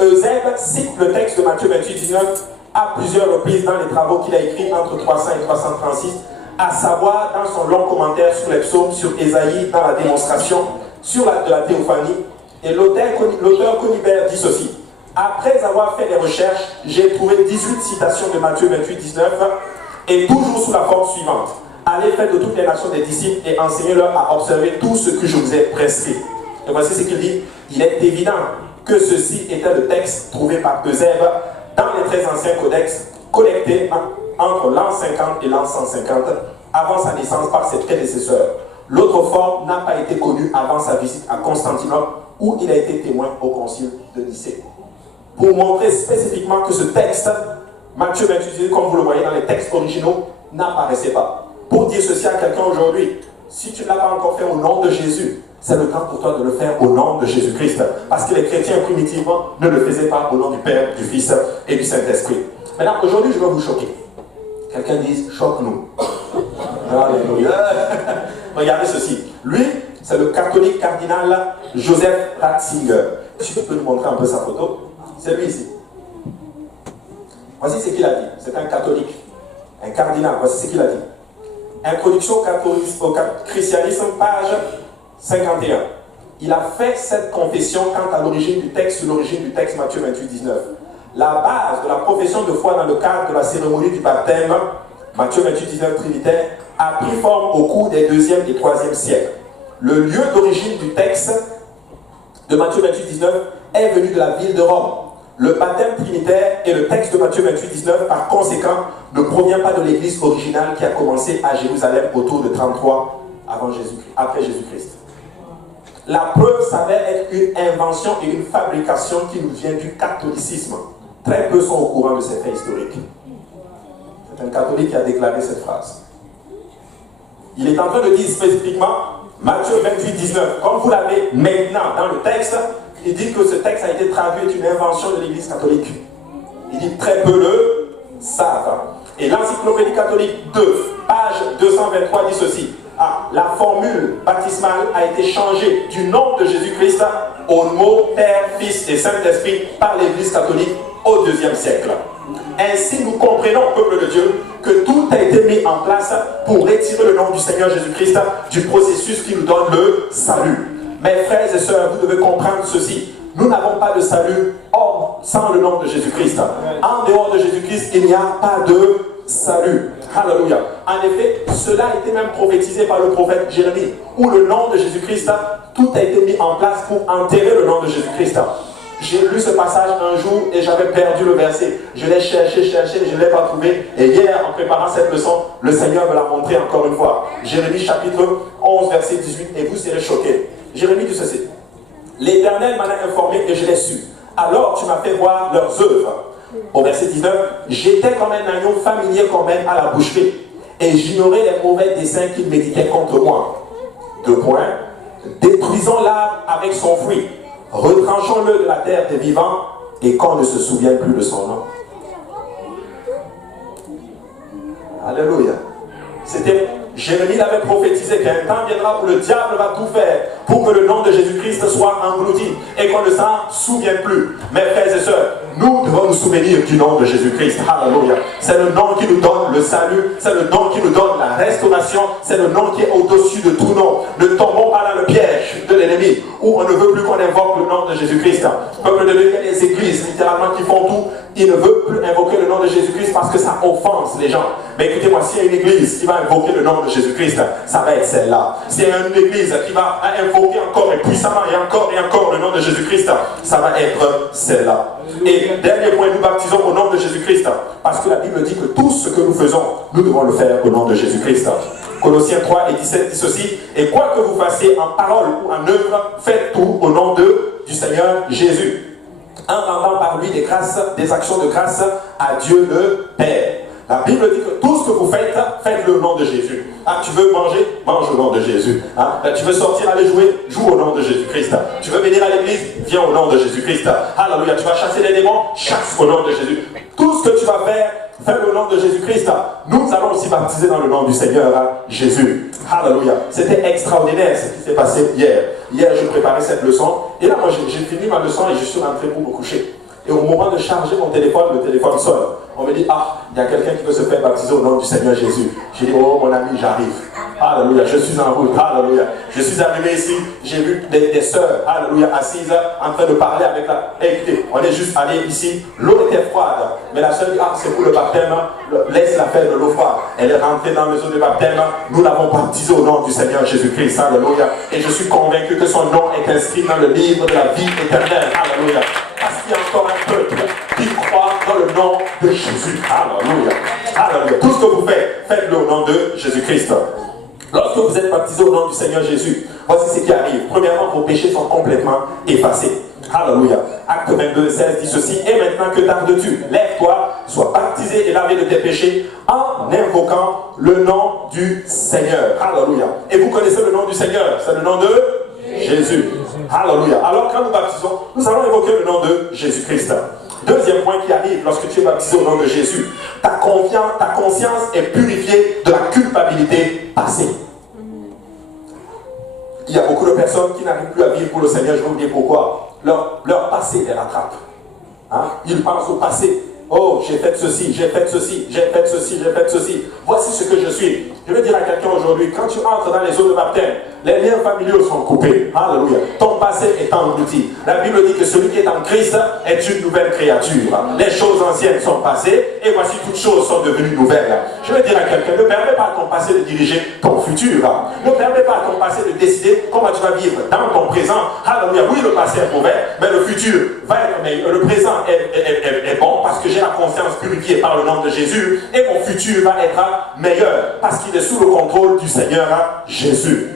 Eusèbe cite le texte de Matthieu 28, 19 à plusieurs reprises dans les travaux qu'il a écrits entre 300 et 336, à savoir dans son long commentaire sur les psaumes, sur Ésaïe, dans la démonstration, de la théophanie. Et l'auteur Conibert dit ceci. Après avoir fait des recherches, j'ai trouvé 18 citations de Matthieu 28, 19, et toujours sous la forme suivante. Allez faire de toutes les nations des disciples et enseignez-leur à observer tout ce que je vous ai prescrit. Et voici ce qu'il dit. Il est évident que ceci était le texte trouvé par Eusèbe dans les très anciens codex collectés entre l'an 50 et l'an 150 avant sa naissance par ses prédécesseurs. L'autre forme n'a pas été connue avant sa visite à Constantinople où il a été témoin au concile de Nicée. Pour montrer spécifiquement que ce texte, Matthieu 28, comme vous le voyez dans les textes originaux, n'apparaissait pas. Pour dire ceci à quelqu'un aujourd'hui, si tu ne l'as pas encore fait au nom de Jésus, c'est le temps pour toi de le faire au nom de Jésus-Christ. Parce que les chrétiens primitivement ne le faisaient pas au nom du Père, du Fils et du Saint-Esprit. Maintenant, aujourd'hui, je vais vous choquer. Quelqu'un dise, choque-nous. Alléluia. Regardez ceci. Lui, c'est le catholique cardinal Joseph Ratzinger. Si tu peux nous montrer un peu sa photo. C'est lui ici. Voici ce qu'il a dit. C'est un catholique. Un cardinal. Voici ce qu'il a dit. Introduction au christianisme, page 51. Il a fait cette confession quant à l'origine du texte, Matthieu 28, 19. La base de la profession de foi dans le cadre de la cérémonie du baptême, Matthieu 28, 19 trinitaire, a pris forme au cours des 2e et 3e siècles. Le lieu d'origine du texte de Matthieu 28, 19 est venu de la ville de Rome. Le baptême trinitaire et le texte de Matthieu 28, 19, par conséquent, ne provient pas de l'église originale qui a commencé à Jérusalem autour de 33 après Jésus-Christ. La preuve s'avère être une invention et une fabrication qui nous vient du catholicisme. Très peu sont au courant de ces faits historiques. C'est un catholique qui a déclaré cette phrase. Il est en train de dire spécifiquement, Matthieu 28, 19, comme vous l'avez maintenant dans le texte, il dit que ce texte a été traduit, est une invention de l'église catholique. Il dit très peu le savent. Et l'encyclopédie catholique 2, page 223 dit ceci. La formule baptismale a été changée du nom de Jésus-Christ au mot Père, Fils et Saint-Esprit par l'église catholique au IIe siècle. Ainsi, nous comprenons, peuple de Dieu, que tout a été mis en place pour retirer le nom du Seigneur Jésus-Christ du processus qui nous donne le salut. Mes frères et sœurs, vous devez comprendre ceci. Nous n'avons pas de salut sans le nom de Jésus-Christ. En dehors de Jésus-Christ, il n'y a pas de salut. Alléluia. En effet, cela a été même prophétisé par le prophète Jérémie, où le nom de Jésus-Christ, tout a été mis en place pour enterrer le nom de Jésus-Christ. J'ai lu ce passage un jour et j'avais perdu le verset. Je l'ai cherché, je ne l'ai pas trouvé. Et hier, en préparant cette leçon, le Seigneur me l'a montré encore une fois. Jérémie chapitre 11, verset 18, et vous serez choqués. Jérémie dit ceci. L'Éternel m'en a informé et je l'ai su. Alors tu m'as fait voir leurs œuvres. Au verset 19, j'étais comme un agneau familier qu'on mène à la boucherie, et j'ignorais les mauvais desseins qu'ils méditaient contre moi. 2 points. Détruisons l'arbre avec son fruit. Retranchons-le de la terre des vivants, et qu'on ne se souvienne plus de son nom. Alléluia. C'était Jérémie l'avait prophétisé qu'un temps viendra où le diable va tout faire pour que le nom de Jésus-Christ soit englouti et qu'on ne s'en souvienne plus. Mes frères et sœurs, nous devons nous souvenir du nom de Jésus-Christ. Alléluia. C'est le nom qui nous donne le salut, c'est le nom qui nous donne la restauration, c'est le nom qui est au-dessus de tout nom. Ne tombons pas dans le piège de l'ennemi où on ne veut plus qu'on invoque le nom de Jésus-Christ. Peuple de Dieu, il y a des églises littéralement qui font tout. Ils ne veulent plus invoquer le nom de Jésus-Christ parce que ça offense les gens. Mais écoutez-moi, s'il y a une église qui va invoquer le nom de Jésus-Christ, ça va être celle-là. S'il y a une église qui va invoquer encore et puissamment et encore le nom de Jésus-Christ, ça va être celle-là. Et dernier point, nous baptisons au nom de Jésus-Christ parce que la Bible dit que tout ce que nous faisons, nous devons le faire au nom de Jésus-Christ. Colossiens 3 et 17 dit ceci. Et quoi que vous fassiez en parole ou en œuvre, faites tout au nom du Seigneur Jésus. en rendant par lui des actions de grâce à Dieu le Père. La Bible dit que tout ce que vous faites, faites-le au nom de Jésus. Ah, tu veux manger, mange au nom de Jésus. Ah, tu veux sortir, aller jouer, joue au nom de Jésus-Christ. Tu veux venir à l'église, viens au nom de Jésus-Christ. Alléluia, tu vas chasser les démons, chasse au nom de Jésus. Tout ce que tu vas faire, fais-le au nom de Jésus-Christ. Nous allons aussi baptiser dans le nom du Seigneur Jésus. Alléluia. C'était extraordinaire ce qui s'est passé hier. Hier, je préparais cette leçon. Et là, moi, j'ai fini ma leçon et je suis rentré pour me coucher. Et au moment de charger mon téléphone, le téléphone sonne. On me dit, ah, il y a quelqu'un qui veut se faire baptiser au nom du Seigneur Jésus. J'ai dit, oh mon ami, j'arrive. Alléluia, je suis en route. Alléluia. Je suis arrivé ici, j'ai vu des sœurs, alléluia, assises, en train de parler avec la... Écoutez, on est juste allé ici, l'eau était froide. Mais la sœur dit, ah, c'est pour le baptême, laisse-la faire de l'eau froide. Elle est rentrée dans les eaux de baptême, nous l'avons baptisée au nom du Seigneur Jésus-Christ. Alléluia. Et je suis convaincu que son nom est inscrit dans le livre de la vie éternelle. Alléluia. Parce qu'il y a encore un peuple qui croit dans le nom de Jésus. Alléluia. Alléluia. Tout ce que vous faites, faites-le au nom de Jésus-Christ. Lorsque vous êtes baptisé au nom du Seigneur Jésus, voici ce qui arrive. Premièrement, vos péchés sont complètement effacés. Alléluia. Acte 22, 16 dit ceci. Et maintenant, que tardes-tu? Lève-toi, sois baptisé et lavé de tes péchés en invoquant le nom du Seigneur. Alléluia. Et vous connaissez le nom du Seigneur. C'est le nom de Jésus. Alléluia. Alors quand nous baptisons, nous allons évoquer le nom de Jésus-Christ. Deuxième point qui arrive lorsque tu es baptisé au nom de Jésus, ta conscience est purifiée de la culpabilité passée. Il y a beaucoup de personnes qui n'arrivent plus à vivre pour le Seigneur. Je vais vous dire pourquoi. Leur passé les rattrape. Hein? Ils pensent au passé. Oh, j'ai fait ceci, j'ai fait ceci, j'ai fait ceci, j'ai fait ceci. Voici ce que je suis. Je veux dire à quelqu'un aujourd'hui, quand tu entres dans les eaux de baptême, les liens familiaux sont coupés. Alléluia. Ton passé est englouti. La Bible dit que celui qui est en Christ est une nouvelle créature. Les choses anciennes sont passées et voici toutes choses sont devenues nouvelles. Je veux dire à quelqu'un, ne permets pas à ton passé de diriger ton futur. Ne permets pas à ton passé de décider comment tu vas vivre dans ton présent. Alléluia. Oui, le passé est mauvais, mais le futur va être meilleur. Le présent est bon parce que j'ai la conscience purifiée par le nom de Jésus et mon futur va être meilleur parce qu'il est sous le contrôle du Seigneur Jésus.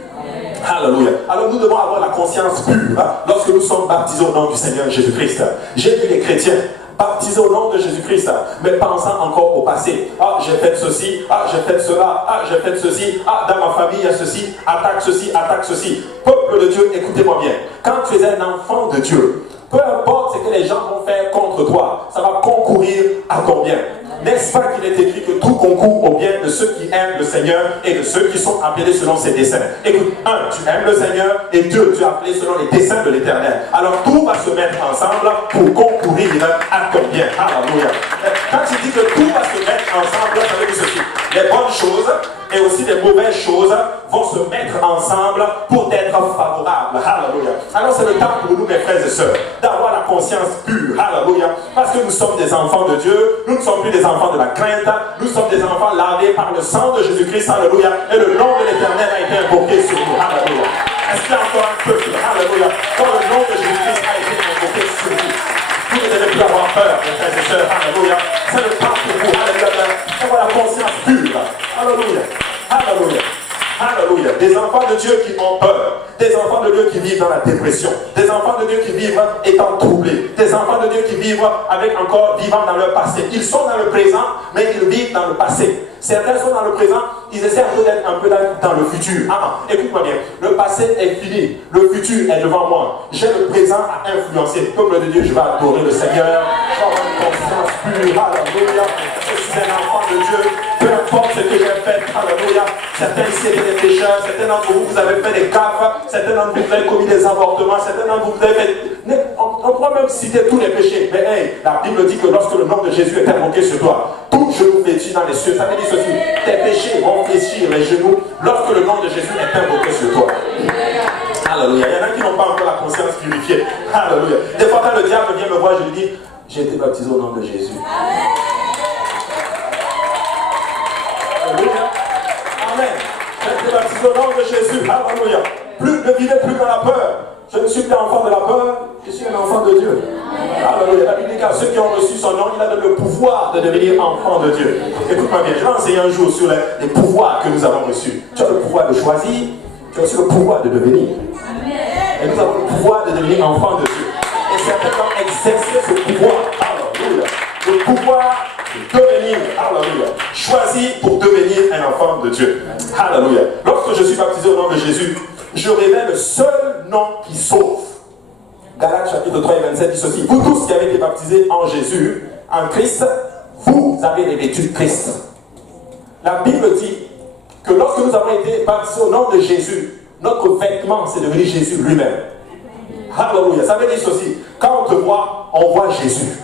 Alléluia. Alors nous devons avoir la conscience pure lorsque nous sommes baptisés au nom du Seigneur Jésus-Christ. J'ai vu les chrétiens baptisés au nom de Jésus-Christ, mais pensant encore au passé. Ah, j'ai fait ceci, ah, j'ai fait cela, ah, j'ai fait ceci, ah, dans ma famille il y a ceci, attaque ceci, attaque ceci. Peuple de Dieu, écoutez-moi bien. Quand tu es un enfant de Dieu, peu importe ce que les gens vont faire contre toi, ça va concourir à ton bien. N'est-ce pas qu'il est écrit que tout concourt au bien de ceux qui aiment le Seigneur et de ceux qui sont appelés selon ses desseins? Écoute, un, tu aimes le Seigneur et deux, tu es appelé selon les desseins de l'Éternel. Alors tout va se mettre ensemble pour concourir à ton bien. Alléluia. Quand tu dis que tout va se mettre ensemble, ça veut dire ceci. Les bonnes choses et aussi les mauvaises choses vont se mettre ensemble pour être favorables. Alléluia. Alors c'est le temps pour nous, mes frères et sœurs, d'avoir la conscience pure. Alléluia. Parce que nous sommes des enfants de Dieu. Nous ne sommes plus des enfants de la crainte. Nous sommes des enfants lavés par le sang de Jésus-Christ. Alléluia. Et le nom de l'Éternel a été invoqué sur nous. Alléluia. Est-ce qu'il y a encore un peuple? Alléluia. Quand le nom de Jésus-Christ a été invoqué sur vous, vous ne devez plus avoir peur, mes frères et sœurs. Alléluia. C'est le temps pour vous. Alléluia. D'avoir la conscience pure. Alléluia. Alléluia. Alléluia. Des enfants de Dieu qui ont peur. Des enfants de Dieu qui vivent dans la dépression. Des enfants de Dieu qui vivent étant troublés. Des enfants de Dieu qui vivent vivant dans leur passé. Ils sont dans le présent, mais ils vivent dans le passé. Certains sont dans le présent, ils essaient d'être un peu dans le futur. Ah, écoute-moi bien. Le passé est fini. Le futur est devant moi. J'ai le présent à influencer. Peuple de Dieu, je vais adorer le Seigneur. Je vais avoir une conscience pure. Alléluia. Je suis un enfant de Dieu. Peu importe ce que j'ai fait. Alléluia. Certains ici étaient des pécheurs. Certains d'entre vous, vous avez fait des gaffes. Certains d'entre vous, vous avez commis des avortements. Certains d'entre vous, vous avez fait... On pourra même citer tous les péchés. Mais hey, la Bible dit que lorsque le nom de Jésus est invoqué sur toi, tout genou fléchit dans les cieux. Ça veut dire ceci. Tes péchés vont fléchir les genoux lorsque le nom de Jésus est invoqué sur toi. Alléluia. Il y en a qui n'ont pas encore la conscience purifiée. Alléluia. Des fois, quand le diable vient me voir, je lui dis, j'ai été baptisé au nom de Jésus. Alléluia. Amen. J'ai été baptisé au nom de Jésus. Alléluia. Ne vivez plus dans la peur. Je ne suis plus enfant de la peur, je suis un enfant de Dieu. Alléluia. La Bible dit qu'à ceux qui ont reçu son nom, il a donné le pouvoir de devenir enfant de Dieu. Écoute-moi bien, je vais enseigner un jour sur les pouvoirs que nous avons reçus. Tu as le pouvoir de choisir, tu as aussi le pouvoir de devenir. Et nous avons le pouvoir de devenir enfant de Dieu. Et certains vont exercer ce pouvoir. Alléluia. Le pouvoir de devenir, alléluia, choisi pour devenir un enfant de Dieu. Alléluia. Lorsque je suis baptisé au nom de Jésus, je révèle le seul nom qui sauve. Galates chapitre 3 et 27 dit ceci. Vous tous qui avez été baptisés en Jésus, en Christ, vous avez revêtu Christ. La Bible dit que lorsque nous avons été baptisés au nom de Jésus, notre vêtement c'est devenu Jésus lui-même. Alléluia. Ça veut dire ceci. Quand on te voit, on voit Jésus.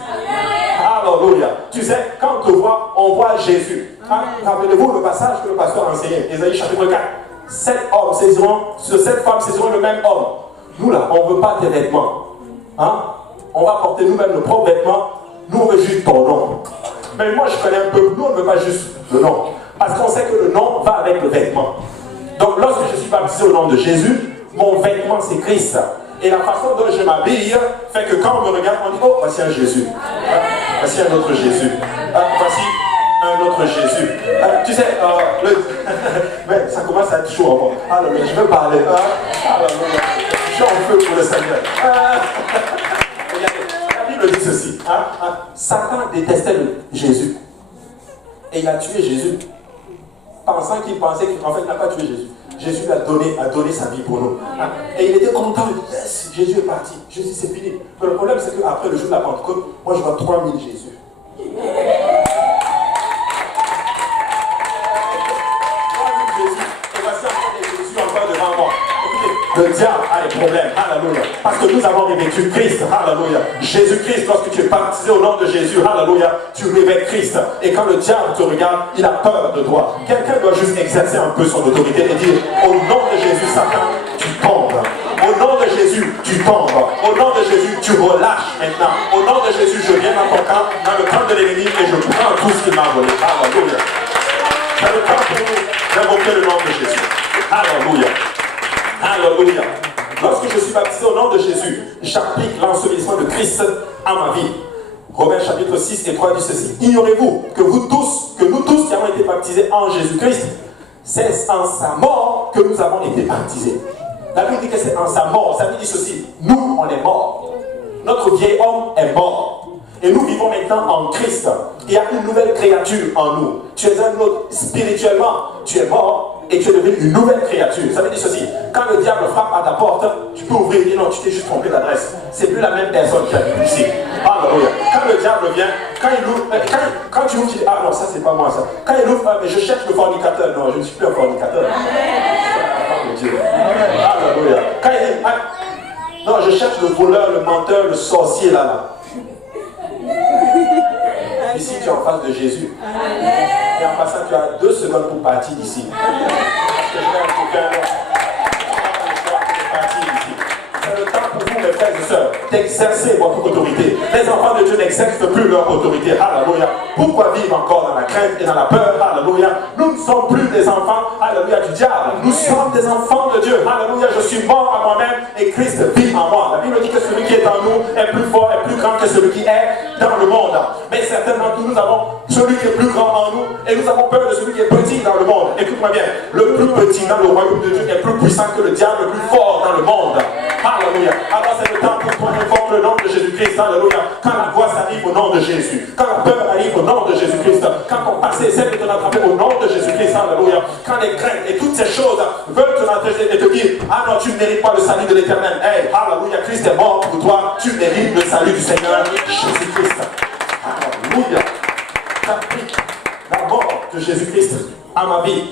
Alléluia. Tu sais, quand on te voit, on voit Jésus. Rappelez-vous le passage que le pasteur a enseigné. Ésaïe chapitre 4. 7 hommes saisiront, 7 femmes saisiront le même homme. Nous là, on ne veut pas tes vêtements. On va porter nous-mêmes nos propres vêtements. Nous, on veut juste ton nom. Mais moi, je connais un peu. Nous, on ne veut pas juste le nom. Parce qu'on sait que le nom va avec le vêtement. Donc, lorsque je suis baptisé au nom de Jésus, mon vêtement, c'est Christ. Et la façon dont je m'habille fait que quand on me regarde, on dit, oh, voici un Jésus. Voici un autre Jésus. Voici un autre Jésus. Tu sais, mais ça commence à être chaud en moi. Alors, mais je veux parler. Je suis en feu pour le Seigneur. La Bible dit ceci. Satan détestait Jésus. Et il a tué Jésus. Pensant qu'il pensait qu'en fait, il n'a pas tué Jésus. Jésus lui a donné sa vie pour nous. Et il était content. Il dit, yes, Jésus est parti. Jésus, c'est fini. Mais le problème, c'est qu'après le jour de la Pentecôte, moi, je vois 3000 Jésus. 3000 Jésus. Et voici encore des Jésus encore devant moi. Écoutez, le diable a des problèmes. Alléluia. Parce que nous avons revêtu Christ. Alléluia. Jésus-Christ, lorsque tu es baptisé au nom de Jésus, alléluia, tu revêts Christ. Et quand le diable te regarde, il a peur de toi. Quelqu'un doit juste exercer un peu son autorité et dire, au nom de Jésus, Satan, tu tombes. Au nom de Jésus, tu tombes. Au nom de Jésus, tu relâches maintenant. Au nom de Jésus, je viens dans ton camp, dans le camp de l'ennemi, et je prends tout ce qu'il m'a volé. Alléluia. C'est le temps pour nous d'invoquer le nom de Jésus. Alléluia. Alléluia. Lorsque je suis baptisé au nom de Jésus, j'applique l'ensevelissement de Christ à ma vie. Romains chapitre 6 et 3 dit ceci. Ignorez-vous que nous tous qui avons été baptisés en Jésus-Christ, c'est en sa mort que nous avons été baptisés. La Bible dit que c'est en sa mort. Ça veut dire ceci. Nous, on est morts. Notre vieil homme est mort. Et nous vivons maintenant en Christ. Il y a une nouvelle créature en nous. Tu es un autre spirituellement. Tu es mort et tu es devenu une nouvelle créature. Ça veut dire ceci. Quand le diable frappe à ta porte, tu peux ouvrir et dire non, tu t'es juste trompé d'adresse. C'est plus la même personne qui habite ici. Alléluia. Quand le diable vient, quand il ouvre, quand tu ouvres, tu dis ah non, ça c'est pas moi ça. Quand il ouvre, mais je cherche le fornicateur. Non, je ne suis plus un fornicateur. Dieu. Alléluia. Quand il dit non, je cherche le voleur, le menteur, le sorcier là. Ici, tu es en face de Jésus. Et en passant, tu as 2 secondes pour partir d'ici. Parce que je vais en partir d'ici. C'est le temps pour vous, mes frères et sœurs, d'exercer votre autorité. Les enfants de Dieu n'exercent plus leur autorité. Alléluia. Pourquoi vivre encore dans la crainte et dans la peur? Alléluia. Nous ne sommes plus des enfants, alléluia, du diable. Nous sommes des enfants de Dieu. Alléluia. Je suis mort à moi-même et Christ vit en moi. La Bible dit que celui qui est en nous est plus fort et plus grand que celui qui est dans le monde. Mais certainement, nous avons celui qui est plus grand en nous et nous avons peur de celui qui est petit dans le monde. Écoute-moi bien. Le plus petit dans le royaume de Dieu est plus puissant que le diable, le plus fort dans le monde. Alléluia. Alors c'est le temps pour toi d'invoquer le nom de Jésus-Christ. Alléluia. Quand la voix arrive au nom de Jésus. Quand la peur arrive au nom de Jésus-Christ. Quand ton passé essaie de te rattraper au nom de Jésus-Christ. Alléluia. Quand les craintes et toutes ces choses veulent te rattraper et te dire ah non, tu ne mérites pas le salut de l'Éternel. Hey, alléluia. Christ est mort pour toi. Tu mérites le salut du Seigneur Jésus-Christ. Alléluia. J'applique la mort de Jésus-Christ à ma vie.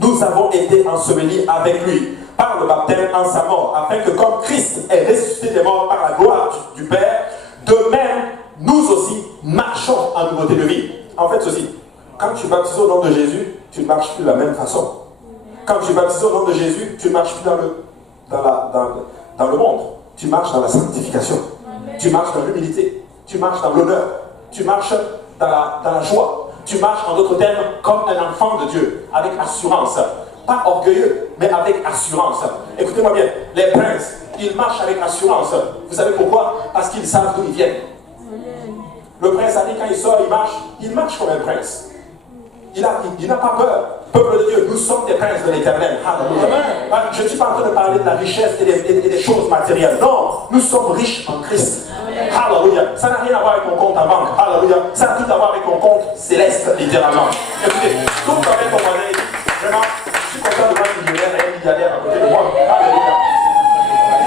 Nous avons été ensevelis avec lui par le baptême en sa mort, afin que comme Christ est ressuscité des morts par la gloire du Père, de même, nous aussi marchons en nouveauté de vie. En fait, ceci, quand tu baptises au nom de Jésus, tu ne marches plus de la même façon. Quand tu baptises au nom de Jésus, tu ne marches plus dans le monde. Tu marches dans la sanctification. Tu marches dans l'humilité. Tu marches dans l'honneur. Tu marches dans la joie. Tu marches, en d'autres termes, comme un enfant de Dieu, avec assurance. Pas orgueilleux, mais avec assurance. Écoutez-moi bien, les princes, ils marchent avec assurance. Vous savez pourquoi? Parce qu'ils savent d'où ils viennent. Le prince a dit quand il sort, il marche comme un prince. il n'a pas peur. Peuple de Dieu, nous sommes des princes de l'éternel. Alléluia. Je ne suis pas en train de parler de la richesse et des choses matérielles. Non, nous sommes riches en Christ. Alléluia. Ça n'a rien à voir avec mon compte en banque. Alléluia. Ça a tout à voir avec mon compte céleste, littéralement. Écoutez, comme vous avez compris, vraiment, je suis content de voir un millionnaire et un milliardaire à côté de moi. Alléluia.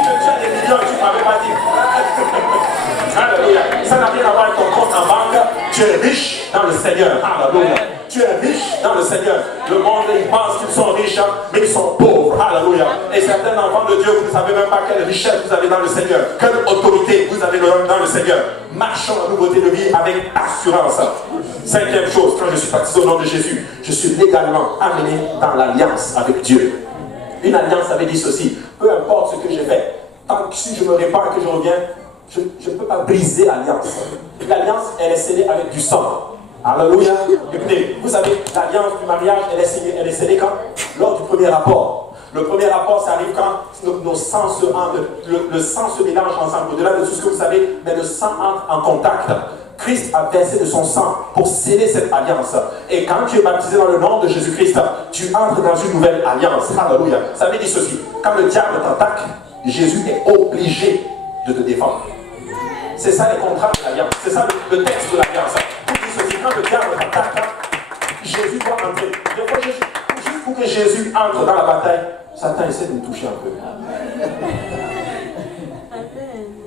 Tu as des millions, tu ne m'avais pas dit. Alléluia. Ça n'a rien à voir avec ton compte en banque. Tu es riche dans le Seigneur. Alléluia. Tu es riche dans le Seigneur. Le monde, ils pensent qu'ils sont riches, mais ils sont pauvres. Alléluia. Et certains enfants de Dieu, vous ne savez même pas quelle richesse vous avez dans le Seigneur. Quelle autorité vous avez dans le Seigneur. Marchons la nouveauté de vie avec assurance. Cinquième chose, quand je suis baptisé au nom de Jésus, je suis légalement amené dans l'alliance avec Dieu. Une alliance avait dit ceci: peu importe ce que j'ai fait, tant que si je me répands et que je reviens, je ne peux pas briser l'alliance. L'alliance, elle est scellée avec du sang. Alléluia. Écoutez, vous savez, l'alliance du mariage, elle est scellée quand? Lors du premier rapport. Le premier rapport, ça arrive quand nos sangs le sang se mélange ensemble. Au-delà de tout ce que vous savez, mais le sang entre en contact. Christ a versé de son sang pour sceller cette alliance. Et quand tu es baptisé dans le nom de Jésus-Christ, tu entres dans une nouvelle alliance. Alléluia. Ça veut dire ceci: quand le diable t'attaque, Jésus est obligé de te défendre. C'est ça les contrats de l'alliance. C'est ça le texte de l'alliance. Quand le diable attaque, Jésus doit entrer. Des fois, juste pour que Jésus entre dans la bataille, Satan essaie de me toucher un peu.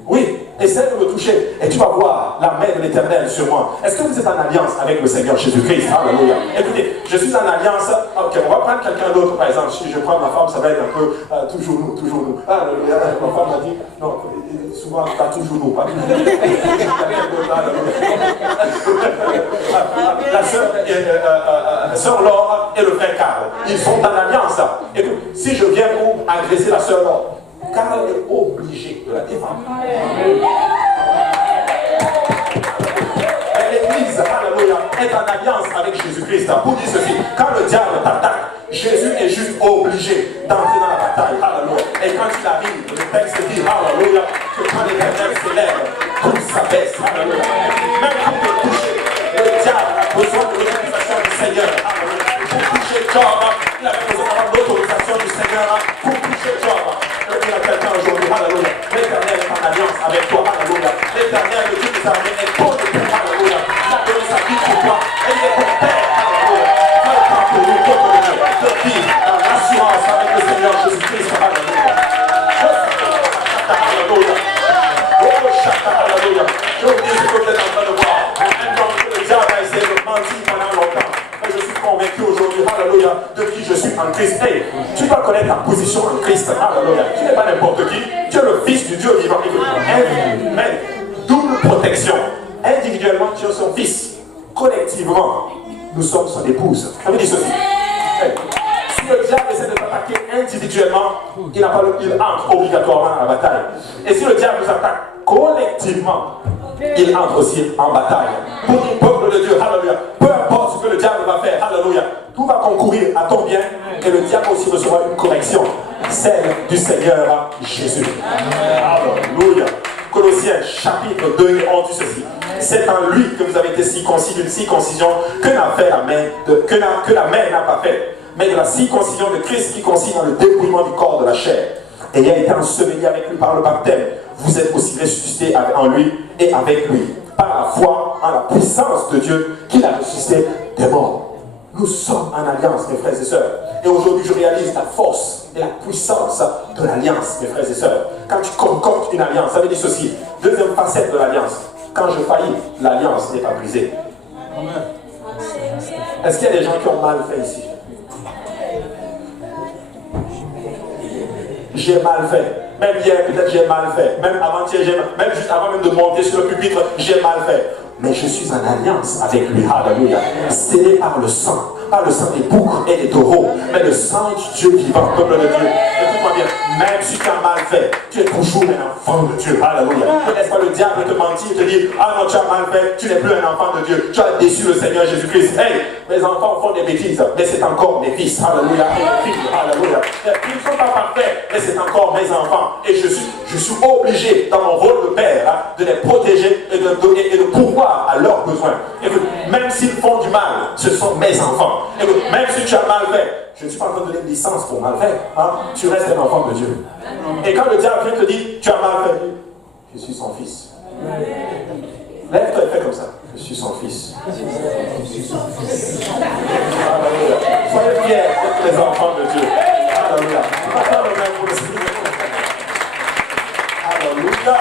Oui, essaie de me toucher et tu vas voir la main de l'Éternel sur moi. Est-ce que vous êtes en alliance avec le Seigneur Jésus-Christ? Alléluia. Écoutez, je suis en alliance. Ok, on va prendre quelqu'un d'autre, par exemple. Si je prends ma femme, ça va être un peu toujours nous, toujours nous. Alléluia. Ma femme m'a dit, non, souvent, pas toujours nous, pas toujours nous. La sœur Laure et le frère Carl, ils sont en alliance. Écoute, si je viens pour agresser la sœur Laure, Carl est obligé de la défendre. L'Église, alléluia, est en alliance avec Jésus-Christ. Pour dire ceci: quand le diable t'attaque, Jésus est juste obligé d'entrer dans la bataille. Alléluia. Et quand il arrive, le texte dit, alléluia, que quand l'Éternel se lève, tout s'abaisse. Alléluia. Même pour te toucher, le diable a besoin de l'autorisation du Seigneur. Alléluia. Pour toucher Job, il avait besoin d'avoir l'autorisation du Seigneur. Pour toucher Job, je dis à quelqu'un aujourd'hui, alléluia, l'Éternel est en alliance avec toi. Alléluia. L'Éternel, le Dieu des armées, est pour de toi. Alléluia. Il a donné sa vie pour toi. Et il est ton Père. Alléluia. Quel temps pour nous, peuple de Dieu, de vivre dans l'assurance avec le Seigneur Jésus-Christ. Alléluia. Alléluia. Oh, chata, alléluia. Je vous dis ce que vous êtes en train de voir. Un homme que le diable a essayé de mentir pendant longtemps. Mais je suis convaincu aujourd'hui, alléluia, de qui je suis en Christ. Hey, tu dois connaître ta position en Christ. Alléluia. Tu n'es pas n'importe qui. Tu es le fils du Dieu vivant. Mais double protection. Individuellement, tu es son fils. Collectivement, nous sommes son épouse. Ça veut dire ceci. Hey. Si le diable essaie de t'attaquer individuellement, il entre obligatoirement dans la bataille. Et si le diable nous attaque collectivement, il entre aussi en bataille. Pour le peuple de Dieu, alléluia, peu importe ce que le diable va faire, alléluia, tout va concourir à ton bien et le diable aussi recevra une correction, celle du Seigneur Jésus. Alléluia. Colossiens chapitre 2 et 11 dit ceci: c'est en lui que vous avez été circoncis d'une circoncision que la main n'a pas fait, mais de la circoncision de Christ qui consiste dans le dépouillement du corps de la chair. Ayant été enseveli avec lui par le baptême, vous êtes aussi ressuscités en lui et avec lui, par la foi en la puissance de Dieu qui l'a ressuscité des morts. Nous sommes en alliance, mes frères et sœurs. Et aujourd'hui, je réalise la force et la puissance de l'alliance, mes frères et sœurs. Quand tu concoctes une alliance, ça veut dire ceci. Deuxième facette de l'alliance. Quand je faillis, l'alliance n'est pas brisée. Est-ce qu'il y a des gens qui ont mal fait ici? J'ai mal fait. Même hier, peut-être j'ai mal fait. Même avant-hier, même juste avant même de monter sur le pupitre, j'ai mal fait. Mais je suis en alliance avec lui. Alléluia. Scellé par le sang des boucs et des taureaux, mais le sang du Dieu vivant, peuple de Dieu. Écoute-moi bien, même si tu as mal fait, tu es toujours un enfant de Dieu. Alléluia. N'est-ce pas le diable te mentir, te dire, ah non, tu as mal fait, tu n'es plus un enfant de Dieu, tu as déçu le Seigneur Jésus-Christ. Hey, mes enfants font des bêtises, mais c'est encore mes fils. Alléluia. Et mes filles. Alléluia. Ils ne sont pas parfaits, mais c'est encore mes enfants. Et je suis obligé, dans mon rôle de père, de les protéger et de pourvoir à leurs besoins. Écoute, même s'ils font du mal, ce sont mes enfants. Écoute, même si tu as mal fait, je ne suis pas en train de donner une licence pour mal faire. Hein? Tu restes un enfant de Dieu. Et quand le diable vient te dire, tu as mal fait, je suis son fils. Lève-toi et fais comme ça. Je suis son fils. Alléluia. Soyez fiers d'être les enfants de Dieu. Alléluia. Alléluia.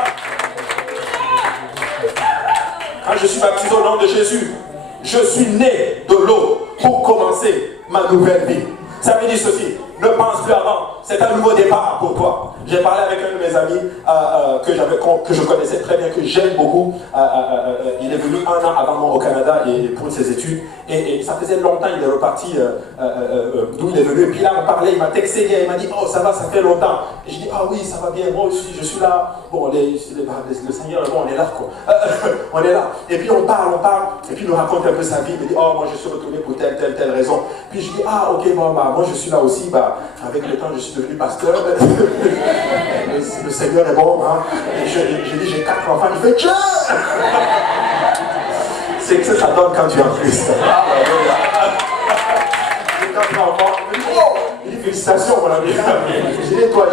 Quand je suis baptisé au nom de Jésus, je suis né de l'eau pour commencer ma nouvelle vie. Ça veut dire ceci, ne pense plus avant, c'est un nouveau départ pour toi. J'ai parlé avec un de mes amis que je connaissais très bien, que j'aime beaucoup. Il est venu 1 an avant moi au Canada pour ses études. Et ça faisait longtemps, il est reparti d'où il est venu. Et puis là, on parlait, il m'a texté, il m'a dit, oh ça va, ça fait longtemps. Et je dis, ah oui, ça va bien, moi aussi, je suis là. Bon, le Seigneur, bon, on est là, quoi. On est là. Et puis on parle. Et puis il nous raconte un peu sa vie. Il me dit, oh, moi je suis retourné pour telle raison. Puis je dis, ah ok, bon, bah, moi je suis là aussi. Bah, avec le temps, je suis devenu pasteur. Le Seigneur est bon. Hein. Et j'ai dit, j'ai 4 enfants. Il fait, Dieu! C'est que ça donne quand tu es en Christ. J'ai 4 enfants. Il dit, félicitations, mon ami. J'ai dit, toi,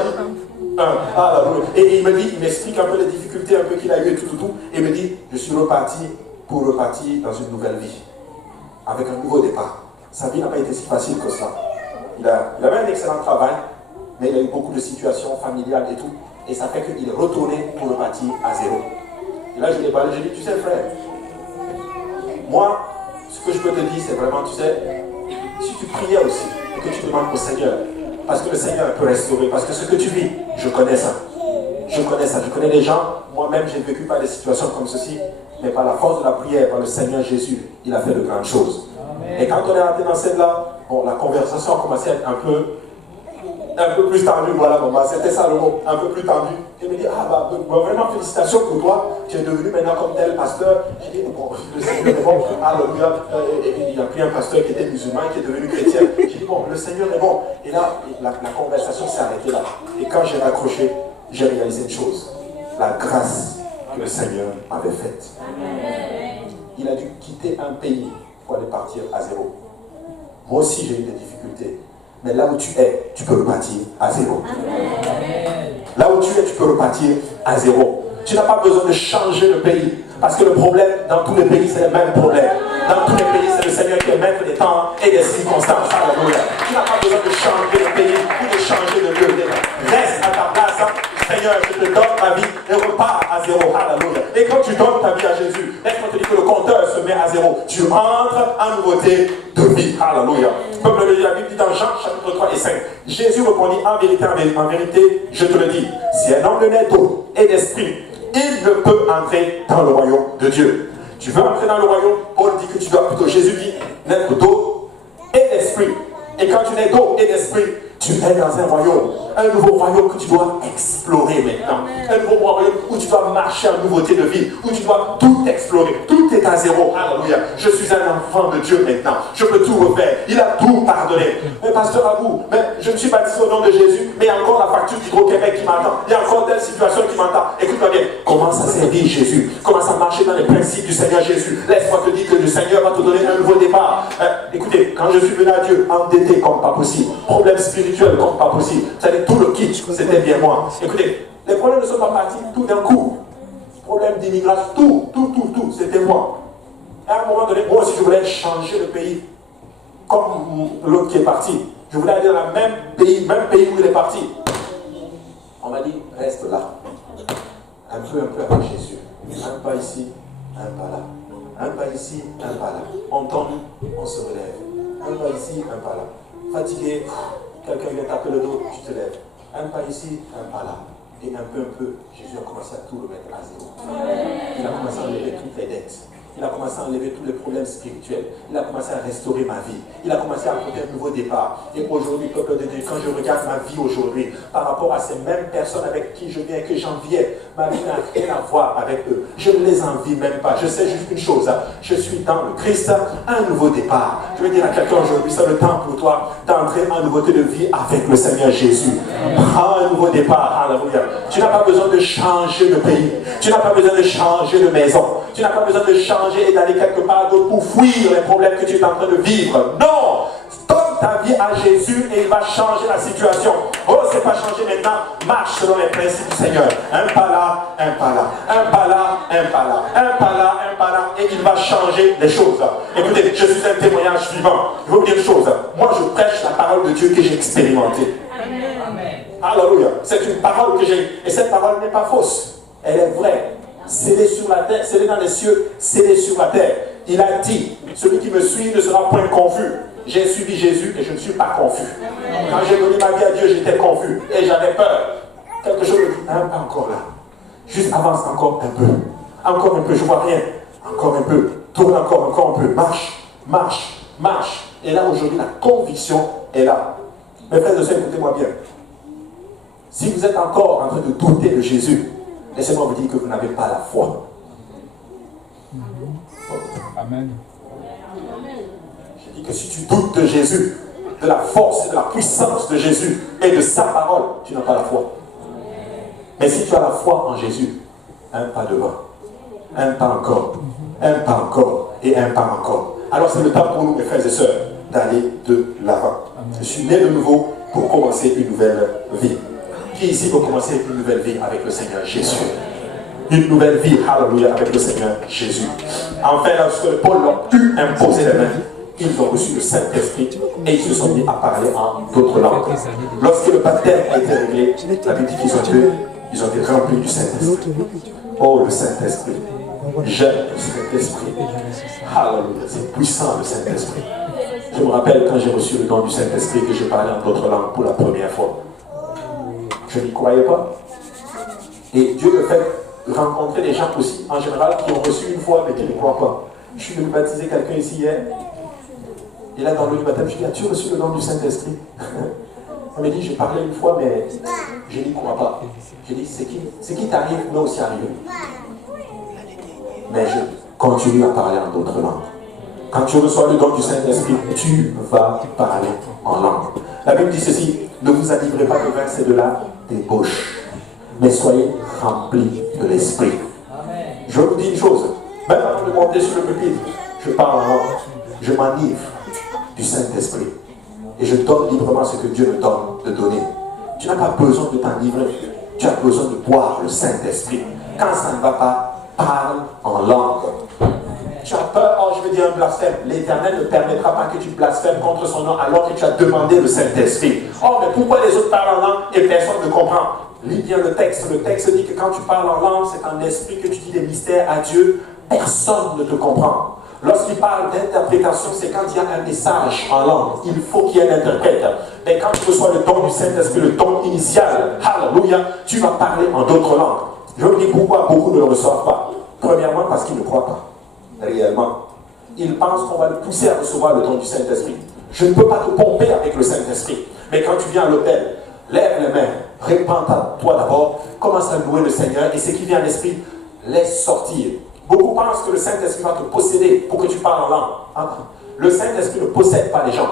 et il m'explique un peu les difficultés un peu qu'il a eues et tout. Et il me dit, je suis reparti pour repartir dans une nouvelle vie. Avec un nouveau départ. Sa vie n'a pas été si facile que ça. Il avait un excellent travail, mais il a eu beaucoup de situations familiales et tout. Et ça fait qu'il est retourné pour repartir à zéro. Et là, je lui ai parlé, j'ai dit, tu sais, frère, moi, ce que je peux te dire, c'est vraiment, tu sais, si tu priais aussi, et que tu demandes au Seigneur, parce que le Seigneur peut restaurer, parce que ce que tu vis, je connais ça. Je connais les gens, moi-même, j'ai vécu par des situations comme ceci, mais par la force de la prière, par le Seigneur Jésus, il a fait de grandes choses. Amen. Et quand on est rentré dans celle-là, bon, la conversation a commencé à être un peu plus tendue, voilà, bon, c'était ça le mot, un peu plus tendu. Il me dit, vraiment félicitations pour toi, tu es devenu maintenant comme tel pasteur. J'ai dit, bon, le Seigneur est bon, alléluia. Il a pris un pasteur qui était musulman, qui est devenu chrétien. J'ai dit, bon, le Seigneur est bon. Et là, la conversation s'est arrêtée là. Et quand j'ai raccroché, j'ai réalisé une chose, la grâce que le Seigneur avait faite. Il a dû quitter un pays pour aller partir à zéro. Moi aussi, j'ai eu des difficultés. Mais là où tu es, tu peux repartir à zéro. Là où tu es, tu peux repartir à zéro. Tu n'as pas besoin de changer le pays. Parce que le problème, dans tous les pays, c'est le même problème. Dans tous les pays, c'est le Seigneur qui est maître des temps et des circonstances. Alléluia. Tu n'as pas besoin de changer le pays ou de changer de lieu. Reste à ta place. Seigneur, je te donne ma vie et repars à zéro. Alléluia. Et quand tu donnes ta vie à Jésus, laisse-moi te dire que le compteur se met à zéro. Tu entres en nouveauté de vie. Alléluia. Comme le dit la Bible dit dans Jean chapitre 3 et 5. Jésus répondit, en vérité, je te le dis, si un homme ne naît d'eau et d'esprit, il ne peut entrer dans le royaume de Dieu. Tu veux entrer dans le royaume, Paul dit que tu dois plutôt, Jésus dit, naître d'eau et d'esprit. Et quand tu nais d'eau et d'esprit, tu es dans un royaume, un nouveau royaume que tu dois explorer maintenant. Un nouveau royaume où tu dois marcher en nouveauté de vie, où tu dois tout explorer. Tout est à zéro. Alléluia. Je suis un enfant de Dieu maintenant. Je peux tout refaire. Il a tout pardonné. Mais pasteur Abou, mais je me suis baptisé au nom de Jésus, mais il y a encore la facture d'Hydro-Québec qui m'attend. Il y a encore telle situation qui m'attend. Écoute-moi bien. Commence à servir Jésus. Commence à marcher dans les principes du Seigneur Jésus. Laisse-moi te dire que le Seigneur va te donner un nouveau départ. Écoutez, quand je suis venu à Dieu, endetté comme pas possible, problème spirituel comme pas possible, c'est-à-dire tout le kit, c'était bien moi. Écoutez, les problèmes ne sont pas partis tout d'un coup. Problème d'immigration, tout, c'était moi. Et à un moment donné, moi aussi je voulais changer le pays, comme l'autre qui est parti. Je voulais aller dans le même pays où il est parti. On m'a dit, reste là. Un peu avec Jésus. Un pas ici, un pas là. Un pas ici, un pas là. On tombe, on se relève. Un pas ici, un pas là. Fatigué, quelqu'un vient taper le dos, tu te lèves. Un pas ici, un pas là. Et un peu, Jésus a commencé à tout remettre à zéro. Il a commencé à enlever toutes les dettes. Il a commencé à enlever tous les problèmes spirituels. Il a commencé à restaurer ma vie. Il a commencé à apporter un nouveau départ. Et aujourd'hui, peuple de Dieu, quand je regarde ma vie aujourd'hui, par rapport à ces mêmes personnes avec qui je viens et que j'enviais, ma vie n'a rien à voir avec eux. Je ne les envie même pas. Je sais juste une chose, je suis dans le Christ, un nouveau départ. Je veux dire à quelqu'un aujourd'hui, c'est le temps pour toi d'entrer en nouveauté de vie avec le Seigneur Jésus. Prends un nouveau départ, alléluia. Tu n'as pas besoin de changer de pays. Tu n'as pas besoin de changer de maison. Tu n'as pas besoin de changer et d'aller quelque part d'autre pour fuir les problèmes que tu es en train de vivre. Non! Donne ta vie à Jésus et il va changer la situation. Oh, c'est pas changer maintenant. Marche selon les principes du Seigneur. Un pas là, un pas là. Un pas là, un pas là. Un pas là, un pas là. Et il va changer les choses. Écoutez, je suis un témoignage vivant. Je veux vous dire une chose. Moi, je prêche la parole de Dieu que j'ai expérimentée. Alléluia. C'est une parole que j'ai. Et cette parole n'est pas fausse. Elle est vraie. Scellée sur la terre, scellée dans les cieux, scellée sur la terre. Il a dit, celui qui me suit ne sera point confus. J'ai suivi Jésus et je ne suis pas confus. Quand j'ai donné ma vie à Dieu, j'étais confus et j'avais peur. Quelque chose me dit, hein, pas encore là. Juste avance encore un peu. Encore un peu, je vois rien. Encore un peu. Tourne encore un peu. Marche, marche, marche. Et là, aujourd'hui, la conviction est là. Mes frères et sœurs, écoutez-moi bien. Si vous êtes encore en train de douter de Jésus, laissez-moi vous dire que vous n'avez pas la foi. Amen. Je dis que si tu doutes de Jésus, de la force et de la puissance de Jésus et de sa parole, tu n'as pas la foi. Mais si tu as la foi en Jésus, un pas devant, un pas encore, un pas encore et un pas encore. Alors c'est le temps pour nous, mes frères et sœurs, d'aller de l'avant. Je suis né de nouveau pour commencer une nouvelle vie. Qui ici veut commencer une nouvelle vie avec le Seigneur Jésus? Une nouvelle vie, alléluia, avec le Seigneur Jésus. Enfin, lorsque Paul leur eut imposé les mains, ils ont reçu le Saint-Esprit et ils se sont mis à parler en d'autres langues. Lorsque le baptême a été réglé, la Bible dit qu'ils ont été remplis du Saint-Esprit. Oh, le Saint-Esprit. J'aime le Saint-Esprit. Alléluia, c'est puissant le Saint-Esprit. Je me rappelle quand j'ai reçu le don du Saint-Esprit que je parlais en d'autres langues pour la première fois. Je n'y croyais pas. Et Dieu me fait rencontrer des gens aussi, en général, qui ont reçu une fois mais qui ne croient pas. Je suis venu baptiser quelqu'un ici hier. Et là, dans l'eau du baptême, je dis, as-tu reçu le don du Saint-Esprit? On me dit, j'ai parlé une fois, mais je n'y crois pas. Je dis, ce qui t'arrive m'est aussi arrivé. Mais je continue à parler en d'autres langues. Quand tu reçois le don du Saint-Esprit, tu vas parler en langue. La Bible dit ceci, ne vous enivrez pas de vin, c'est de la débauche. Mais soyez remplis de l'Esprit. Je vous dis une chose, même avant de monter sur le pupitre, je parle en langue, je m'enivre du Saint-Esprit. Et je donne librement ce que Dieu me donne de donner. Tu n'as pas besoin de t'enivrer, tu as besoin de boire le Saint-Esprit. Quand ça ne va pas, parle en langue. Tu as peur, oh je vais dire un blasphème. L'Éternel ne permettra pas que tu blasphèmes contre son nom alors que tu as demandé le Saint-Esprit. Oh mais pourquoi les autres parlent en langue et personne ne comprend? Lis bien le texte. Le texte dit que quand tu parles en langue, c'est en esprit que tu dis des mystères à Dieu. Personne ne te comprend. Lorsqu'il parle d'interprétation, c'est quand il y a un message en langue. Il faut qu'il y ait un interprète. Mais quand tu reçois le don du Saint-Esprit, le don initial, alléluia, tu vas parler en d'autres langues. Je vous dis pourquoi beaucoup ne le reçoivent pas. Premièrement, parce qu'ils ne croient pas. Réellement. Ils pensent qu'on va le pousser à recevoir le don du Saint-Esprit. Je ne peux pas te pomper avec le Saint-Esprit. Mais quand tu viens à l'hôtel, lève les mains, répands-toi d'abord, commence à louer le Seigneur et ce qui vient à l'esprit, laisse sortir. Beaucoup pensent que le Saint-Esprit va te posséder pour que tu parles en langue. Le Saint-Esprit ne possède pas les gens.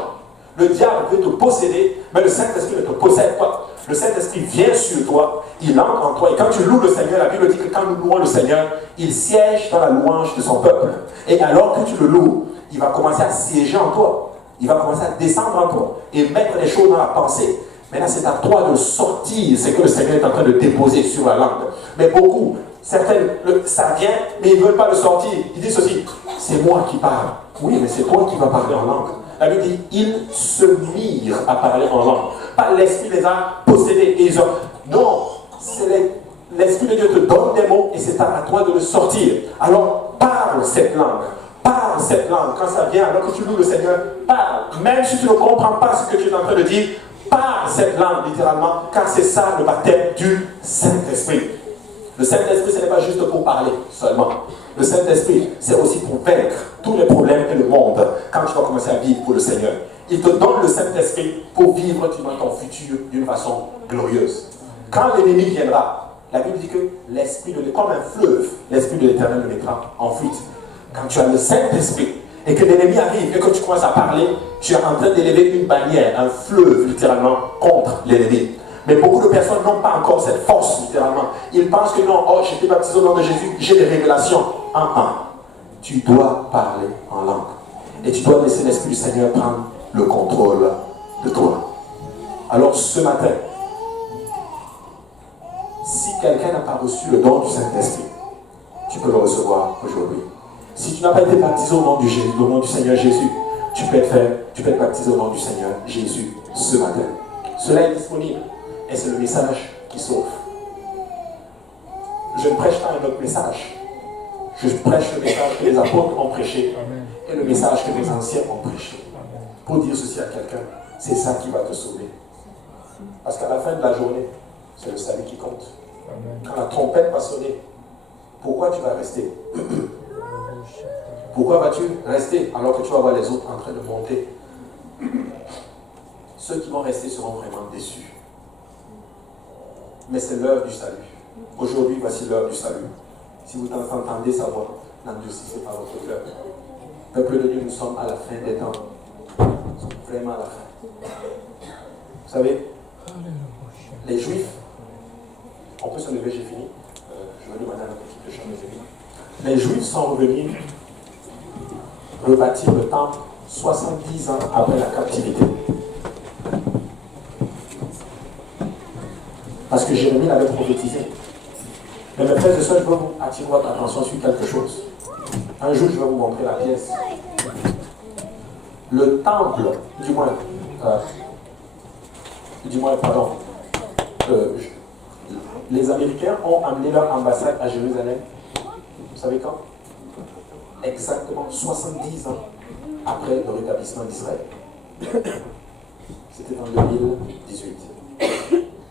Le diable veut te posséder, mais le Saint-Esprit ne te possède pas. Le Saint-Esprit vient sur toi, il entre en toi. Et quand tu loues le Seigneur, la Bible dit que quand nous louons le Seigneur, il siège dans la louange de son peuple. Et alors que tu le loues, il va commencer à siéger en toi. Il va commencer à descendre en toi et mettre les choses dans la pensée. Maintenant, c'est à toi de sortir ce que le Seigneur est en train de déposer sur la langue. Mais beaucoup, certains, ça vient, mais ils ne veulent pas le sortir. Ils disent ceci, c'est moi qui parle. Oui, mais c'est toi qui vas parler en langue. La Bible dit, ils se mirent à parler en langue. Pas l'Esprit les a possédés. Et ils ont... Non, c'est l'Esprit de Dieu te donne des mots et c'est à toi de le sortir. Alors, parle cette langue. Parle cette langue. Quand ça vient, alors que tu loues le Seigneur, parle. Même si tu ne comprends pas ce que tu es en train de dire, parle cette langue, littéralement, car c'est ça le baptême du Saint-Esprit. Le Saint-Esprit, ce n'est pas juste pour parler seulement. Le Saint-Esprit, c'est aussi pour vaincre tous les problèmes et le monde quand tu vas commencer à vivre pour le Seigneur. Il te donne le Saint-Esprit pour vivre ton futur d'une façon glorieuse. Quand l'ennemi viendra, La Bible dit que l'Esprit comme un fleuve, l'Esprit de l'Éternel le mettra en fuite. Quand tu as le Saint-Esprit et que l'ennemi arrive et que tu commences à parler, tu es en train d'élever une bannière, un fleuve littéralement contre l'ennemi. Mais beaucoup de personnes n'ont pas encore cette force littéralement. Ils pensent que non, oh, j'ai été baptisé au nom de Jésus, j'ai des révélations. Tu dois parler en langue. Et tu dois laisser l'Esprit du Seigneur prendre le contrôle de toi. Alors ce matin, si quelqu'un n'a pas reçu le don du Saint-Esprit, tu peux le recevoir aujourd'hui. Si tu n'as pas été baptisé au nom du Seigneur Jésus, tu peux être baptisé au nom du Seigneur Jésus ce matin. Cela est disponible et c'est le message qui sauve. Je ne prêche pas un autre message. Je prêche le message que les apôtres ont prêché et le message que les anciens ont prêché. Pour dire ceci à quelqu'un, c'est ça qui va te sauver. Parce qu'à la fin de la journée, c'est le salut qui compte. Quand la trompette va sonner, pourquoi tu vas rester? Pourquoi vas-tu rester alors que tu vas voir les autres en train de monter? Ceux qui vont rester seront vraiment déçus. Mais c'est l'heure du salut. Aujourd'hui, voici l'heure du salut. Si vous entendez sa voix, n'endurcissez pas votre cœur. Peuple de Dieu, nous sommes à la fin des temps. Nous sommes vraiment à la fin. Vous savez, les Juifs, on peut se lever, j'ai fini. Je vais demander à notre équipe de chant mes amis. Les Juifs sont revenus rebâtir le temple 70 ans après la captivité. Parce que Jérémie l'avait prophétisé. Mais mes frères et sœurs, je veux vous attirer votre attention sur quelque chose. Un jour, je vais vous montrer la pièce. Le temple, les Américains ont amené leur ambassade à Jérusalem. Vous savez quand? Exactement 70 ans après le rétablissement d'Israël. C'était en 2018.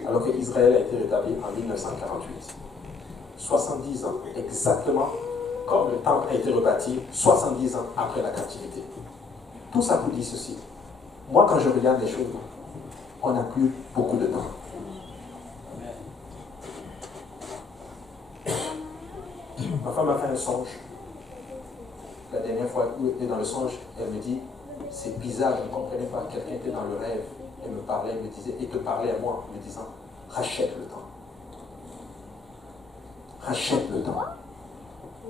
Alors que Israël a été rétabli en 1948. 70 ans, exactement comme le temple a été rebâti 70 ans après la captivité. Tout ça pour dire ceci. Moi, quand je regarde les choses, on n'a plus beaucoup de temps. Ma femme a fait un songe. La dernière fois où elle était dans le songe, elle me dit, c'est bizarre, je ne comprenais pas. Quelqu'un était dans le rêve, elle me parlait, elle me disait, et te parlait à moi, me disant, rachète le temps. Rachète le temps.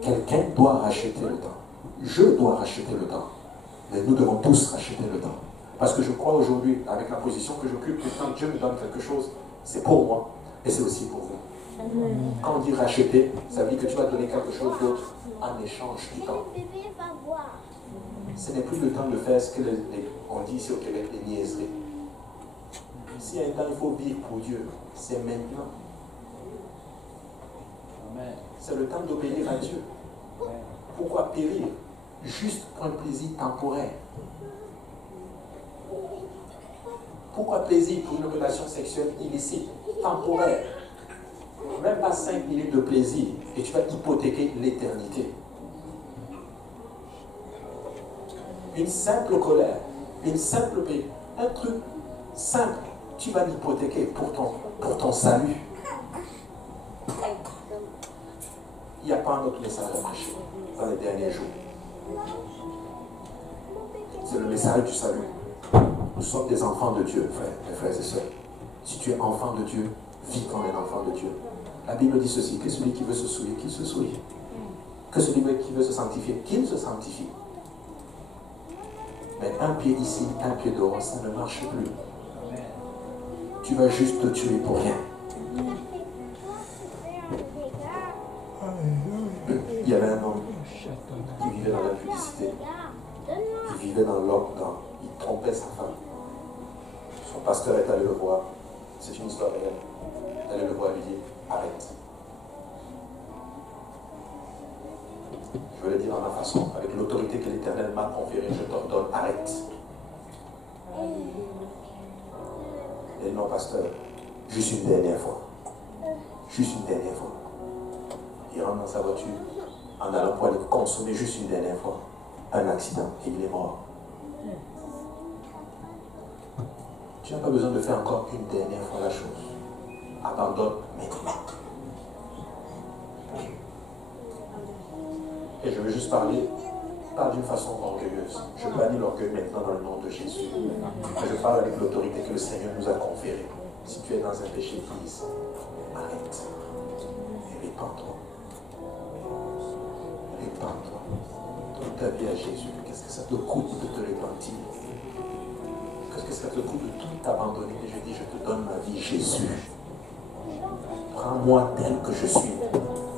Quelqu'un doit racheter le temps. Je dois racheter le temps. Mais nous devons tous racheter le temps. Parce que je crois aujourd'hui, avec la position que j'occupe, que quand Dieu me donne quelque chose, c'est pour moi et c'est aussi pour vous. Quand on dit racheter, ça veut dire que tu vas donner quelque chose d'autre en échange du temps. Ce n'est plus le temps de faire ce que on dit ici au Québec, les niaiseries. S'il y a un temps, il faut vivre pour Dieu. C'est maintenant. C'est le temps d'obéir à Dieu. Pourquoi périr? Juste pour un plaisir temporaire. Pourquoi plaisir pour une relation sexuelle illicite, temporaire? Même pas 5 minutes de plaisir et tu vas hypothéquer l'éternité. Une simple colère, une simple paix, un truc simple, tu vas l'hypothéquer pour ton salut. Il n'y a pas un autre message à prêcher dans les derniers jours. C'est le message du salut. Nous sommes des enfants de Dieu, mes frères et sœurs. Si tu es enfant de Dieu, vis comme un enfant de Dieu. La Bible dit ceci, que celui qui veut se souiller, qu'il se souille. Que celui qui veut se sanctifier, qu'il se sanctifie. Mais un pied ici, un pied dehors, ça ne marche plus. Tu vas juste te tuer pour rien. Il y avait un homme qui vivait dans l'impudicité. Il vivait dans l'ordre, il trompait sa femme. Son pasteur est allé le voir. C'est une histoire réelle. Il est allé le voir et lui dit, arrête. Je vais le dire dans ma façon, avec l'autorité que l'Éternel m'a conférée, je t'ordonne, arrête. Et non, pasteur, juste une dernière fois. Juste une dernière fois. Il rentre dans sa voiture en allant pour aller consommer juste une dernière fois un accident et il est mort. Tu n'as pas besoin de faire encore une dernière fois la chose. Abandonne maintenant. Et je veux juste parler, pas d'une façon orgueilleuse. Je bannis l'orgueil maintenant dans le nom de Jésus. Je parle avec l'autorité que le Seigneur nous a conférée. Si tu es dans un péché, dis, arrête. Et répands-toi. Répands-toi. Donne ta vie à Jésus. Qu'est-ce que ça te coûte de te repentir? Qu'est-ce que ça te coûte de tout abandonner? Et je dis, je te donne ma vie, Jésus. Prends-moi tel que je suis.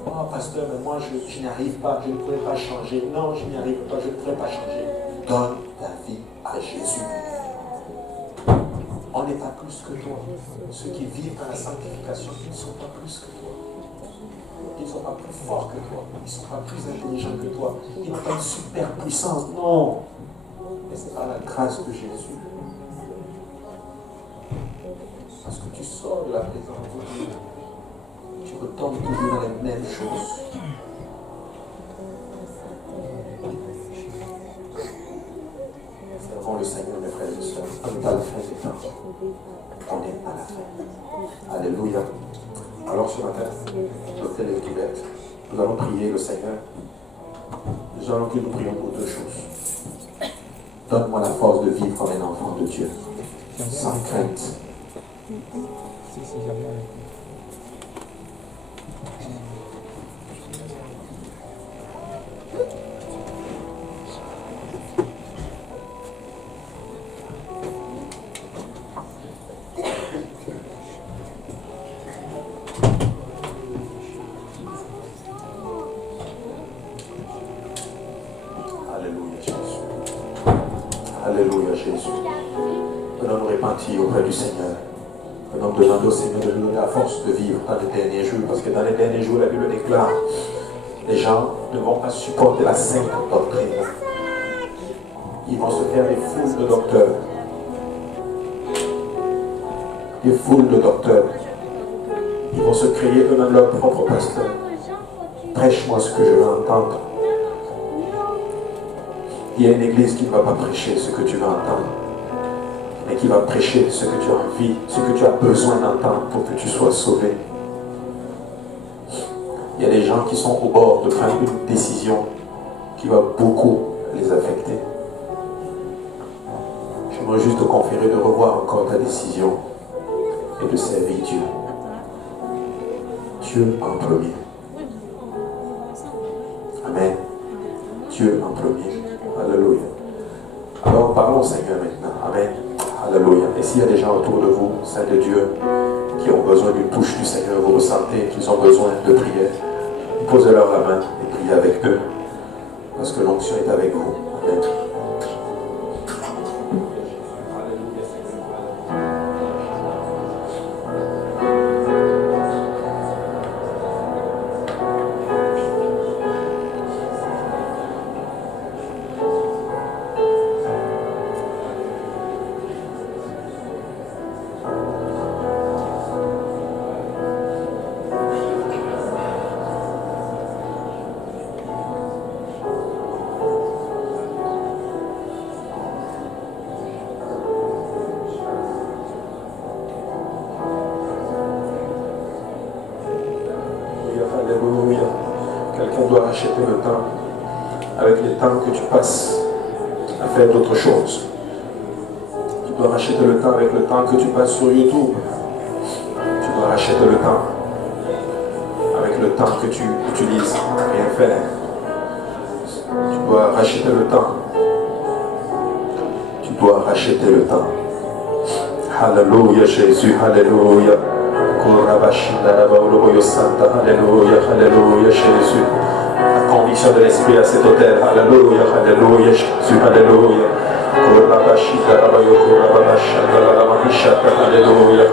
Oh, pasteur, mais moi, je n'y arrive pas, je ne pourrais pas changer. Non, je n'y arrive pas, je ne pourrais pas changer. Donne ta vie à Jésus. On n'est pas plus que toi. Ceux qui vivent dans la sanctification, ils ne sont pas plus que toi. Ils ne sont pas plus forts que toi. Ils ne sont pas plus intelligents que toi. Ils n'ont pas une super puissance. Non. Mais c'est par la grâce de Jésus. Parce que tu sors de la présence de Dieu. Tu retombes toujours dans les mêmes choses. Servons le Seigneur, mes frères et sœurs. On est à la fin des temps. On est à la fin. Alléluia. Alors ce matin, l'hôtel est ouvert. Nous allons prier le Seigneur. Nous allons que nous prions pour deux choses. Donne-moi la force de vivre comme un enfant de Dieu, sans crainte. Alléluia Jésus. Venons nous repentir auprès du Seigneur. Venons demander au Seigneur de nous donner la force de vivre dans les derniers jours. Parce que dans les derniers jours, la Bible déclare, les gens ne vont pas supporter la sainte doctrine. Ils vont se faire des foules de docteurs. Des foules de docteurs. Ils vont se créer eux-mêmes leur propre pasteur. Prêche-moi ce que je veux entendre. Il y a une église qui ne va pas prêcher ce que tu vas entendre, mais qui va prêcher ce que tu as envie, ce que tu as besoin d'entendre pour que tu sois sauvé. Il y a des gens qui sont au bord de prendre une décision qui va beaucoup les affecter. J'aimerais juste te conférer de revoir encore ta décision et de servir Dieu. Dieu en premier. Amen. Dieu en premier. Alléluia. Alors parlons au Seigneur maintenant. Amen. Alléluia. Et s'il y a des gens autour de vous, saints de Dieu, qui ont besoin d'une touche du Seigneur, vous ressentez qu'ils ont besoin de prière, posez-leur la main et priez avec eux. Parce que l'onction est avec vous. Amen. Le temps avec les temps que tu passes à faire d'autres choses. Tu dois racheter le temps avec le temps que tu passes sur YouTube. Tu dois racheter le temps avec le temps que tu utilises à rien faire. Tu dois racheter le temps. Tu dois racheter le temps. Alléluia Jésus, alléluia. Alléluia, alléluia Jésus. La conviction de l'esprit à cet hôtel. Alléluia, alléluia Jésus, alléluia. Alléluia,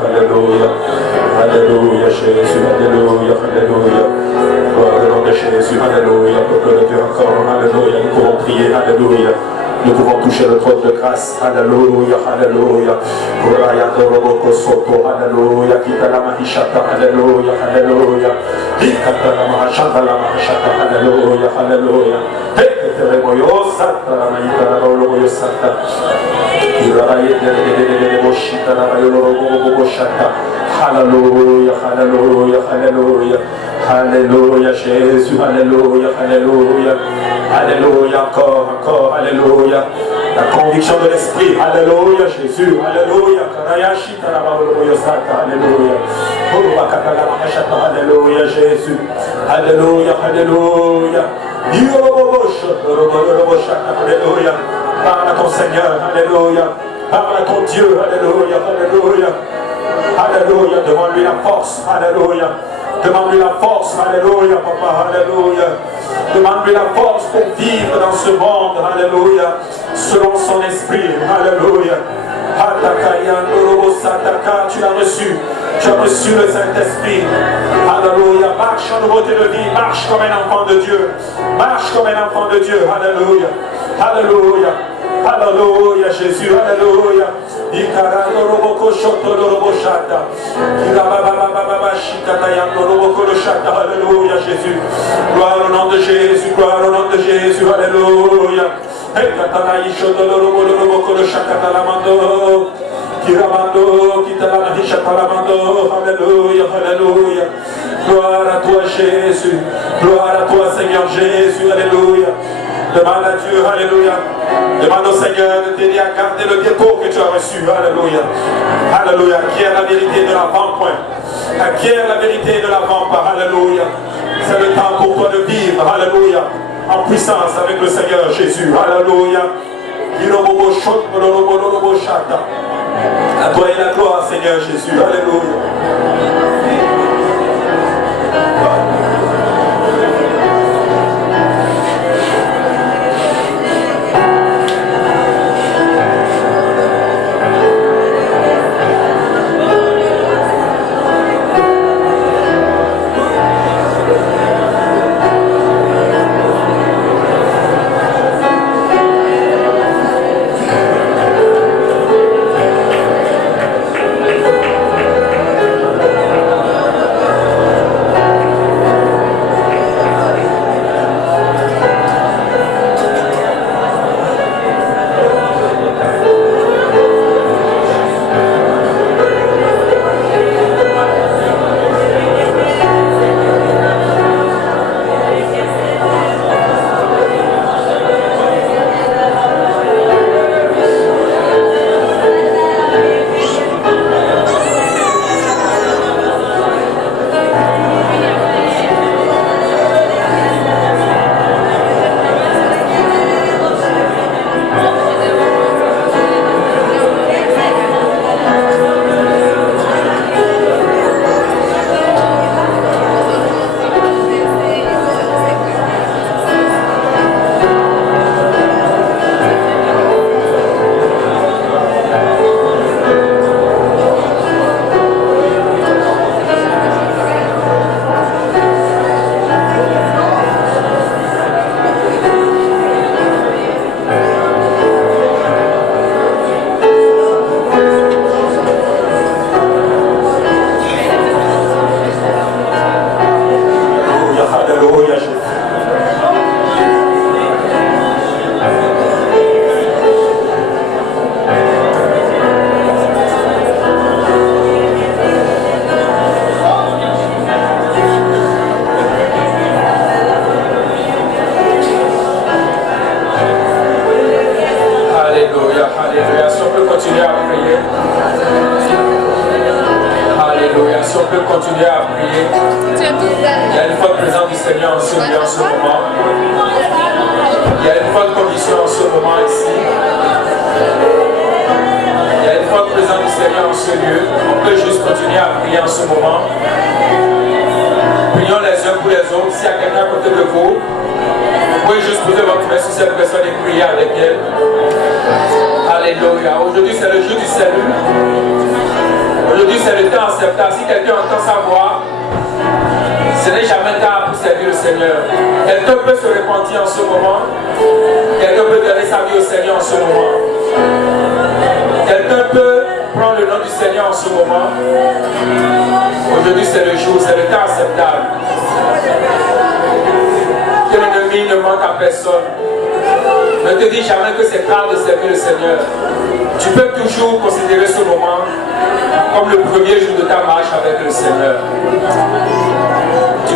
alléluia. Alléluia Jésus, alléluia, alléluia. Gloire au nom de Jésus, alléluia. Peuple de Dieu encore, alléluia. Nous pouvons prier, alléluia. Nous pouvons toucher le trône de grâce. Alléluia, alléluia. Alléluia. Alléluia, alléluia. Alléluia, alléluia. Alléluia, alléluia, alléluia. Alléluia Jésus, alléluia, alléluia. Alléluia, encore, alléluia. La conviction de l'esprit, alléluia Jésus, alléluia. Alléluia Jésus, alléluia, alléluia. Alléluia. Parle à ton Seigneur, alléluia. Parle à ton Dieu, alléluia, alléluia. Alléluia, demande-lui la force, alléluia. Demande-lui la force, alléluia, papa, alléluia. Demande-lui la force pour vivre dans ce monde, alléluia, selon son esprit, alléluia. Tu as reçu le Saint-Esprit, alléluia. Marche en nouveauté de vie, marche comme un enfant de Dieu, marche comme un enfant de Dieu, alléluia, alléluia. Alléluia Jésus, alléluia. Alléluia Jésus. Gloire au nom de Jésus, gloire au nom de Jésus, alléluia. Alléluia, alléluia. Gloire à toi Jésus, gloire à toi Seigneur Jésus, alléluia. Demande à Dieu, alléluia. Demande au Seigneur de t'aider à garder le dépôt que tu as reçu, alléluia. Alléluia. Acquiert la vérité de l'avant-point. Acquiert la vérité de l'avant-point, alléluia. C'est le temps pour toi de vivre, alléluia, en puissance avec le Seigneur Jésus, alléluia. À toi et la gloire, Seigneur Jésus, alléluia.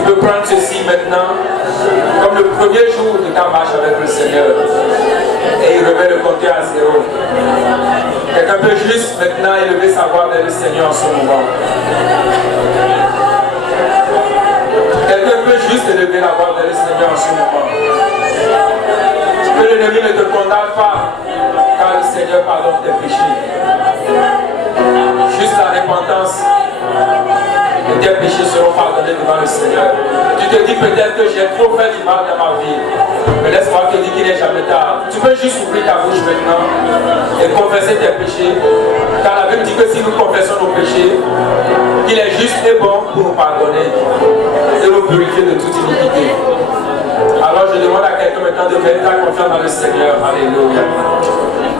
peux prendre ceci maintenant comme le premier jour de ta marche avec le Seigneur. Et il remet le compteur à zéro. Quelqu'un peut juste maintenant élever sa voix vers le Seigneur en ce moment. Quelqu'un peut juste élever la voix vers le Seigneur en ce moment. Que l'ennemi ne te condamne pas, car le Seigneur pardonne tes péchés. Juste la repentance et tes péchés seront pardonnés devant le Seigneur. Tu te dis peut-être que j'ai trop fait du mal dans ma vie. Mais laisse-moi te dire qu'il n'est jamais tard. Tu peux juste ouvrir ta bouche maintenant et confesser tes péchés. Car la Bible dit que si nous confessons nos péchés, qu'il est juste et bon pour nous pardonner et nous purifier de toute iniquité. Alors je demande à quelqu'un maintenant de mettre ta confiance dans le Seigneur. Alléluia.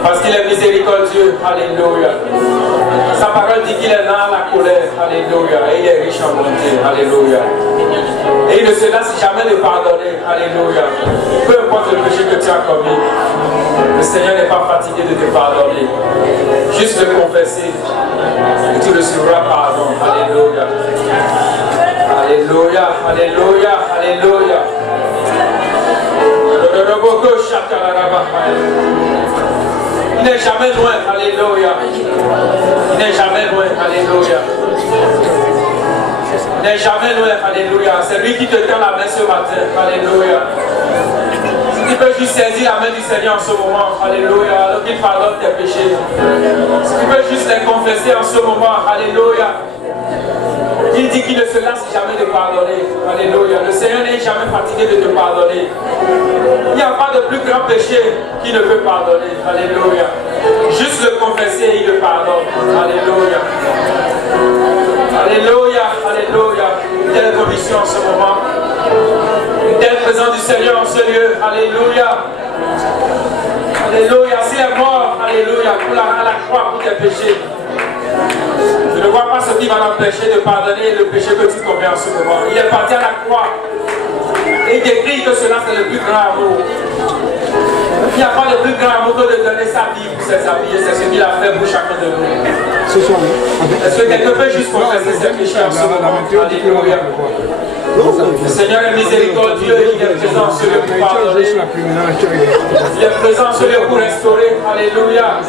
Parce qu'il est miséricordieux. Alléluia. Sa parole dit qu'il est lent à la colère. Alléluia. Et il est riche en bonté. Alléluia. Et il ne se lasse jamais de pardonner. Alléluia. Peu importe le péché que tu as commis, le Seigneur n'est pas fatigué de te pardonner. Juste le confesser et tu recevras pardon. Alléluia. Alléluia. Alléluia. Alléluia. Il n'est jamais loin, alléluia. Il n'est jamais loin, alléluia. Il n'est jamais loin, alléluia. C'est lui qui te tend la main ce matin, alléluia. Si tu peux juste saisir la main du Seigneur en ce moment, alléluia, alors qu'il pardonne tes péchés. Si tu peux juste les confesser en ce moment, alléluia. Il dit qu'il ne se lasse jamais de pardonner. Alléluia. Le Seigneur n'est jamais fatigué de te pardonner. Il n'y a pas de plus grand péché qui ne peut pardonner. Alléluia. Juste le confesser et il le pardonne. Alléluia. Alléluia. Alléluia. Une telle conviction en ce moment. Une telle présence du Seigneur en ce lieu. Alléluia. Alléluia. S'il est mort, alléluia, à la croix pour tes péchés. Je ne vois pas ce qui va l'empêcher de pardonner le péché que tu commets en ce moment. Il est parti à la croix. Et il décrit que cela c'est le plus grand amour. Il n'y a pas de plus grand amour que de donner sa vie pour ses amis. Et c'est ce qu'il a fait pour chacun de nous. Est-ce que quelqu'un peut juste confesser ses péchés en ce moment? Alléluia. Le Seigneur est miséricordieux et il est présent sur le pour pardonner. Il est présent sur le pour restaurer. Alléluia.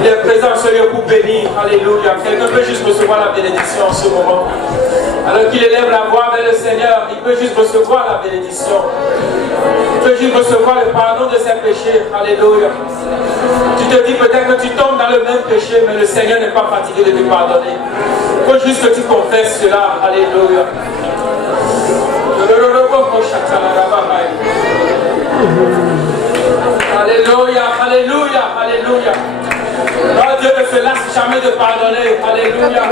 Il est présent sur le pour bénir. Alléluia. Quelqu'un peut juste recevoir la bénédiction en ce moment. Alors qu'il élève la voix vers le Seigneur, il peut juste recevoir la bénédiction. Il peut juste recevoir le pardon de ses péchés. Alléluia. Tu te dis peut-être que tu tombes dans le même péché, mais le Seigneur n'est pas fatigué de te pardonner. Il faut juste que tu confesses cela. Alléluia. Alléluia, alléluia, alléluia. Oh, Dieu ne se lasse jamais de pardonner. Alléluia.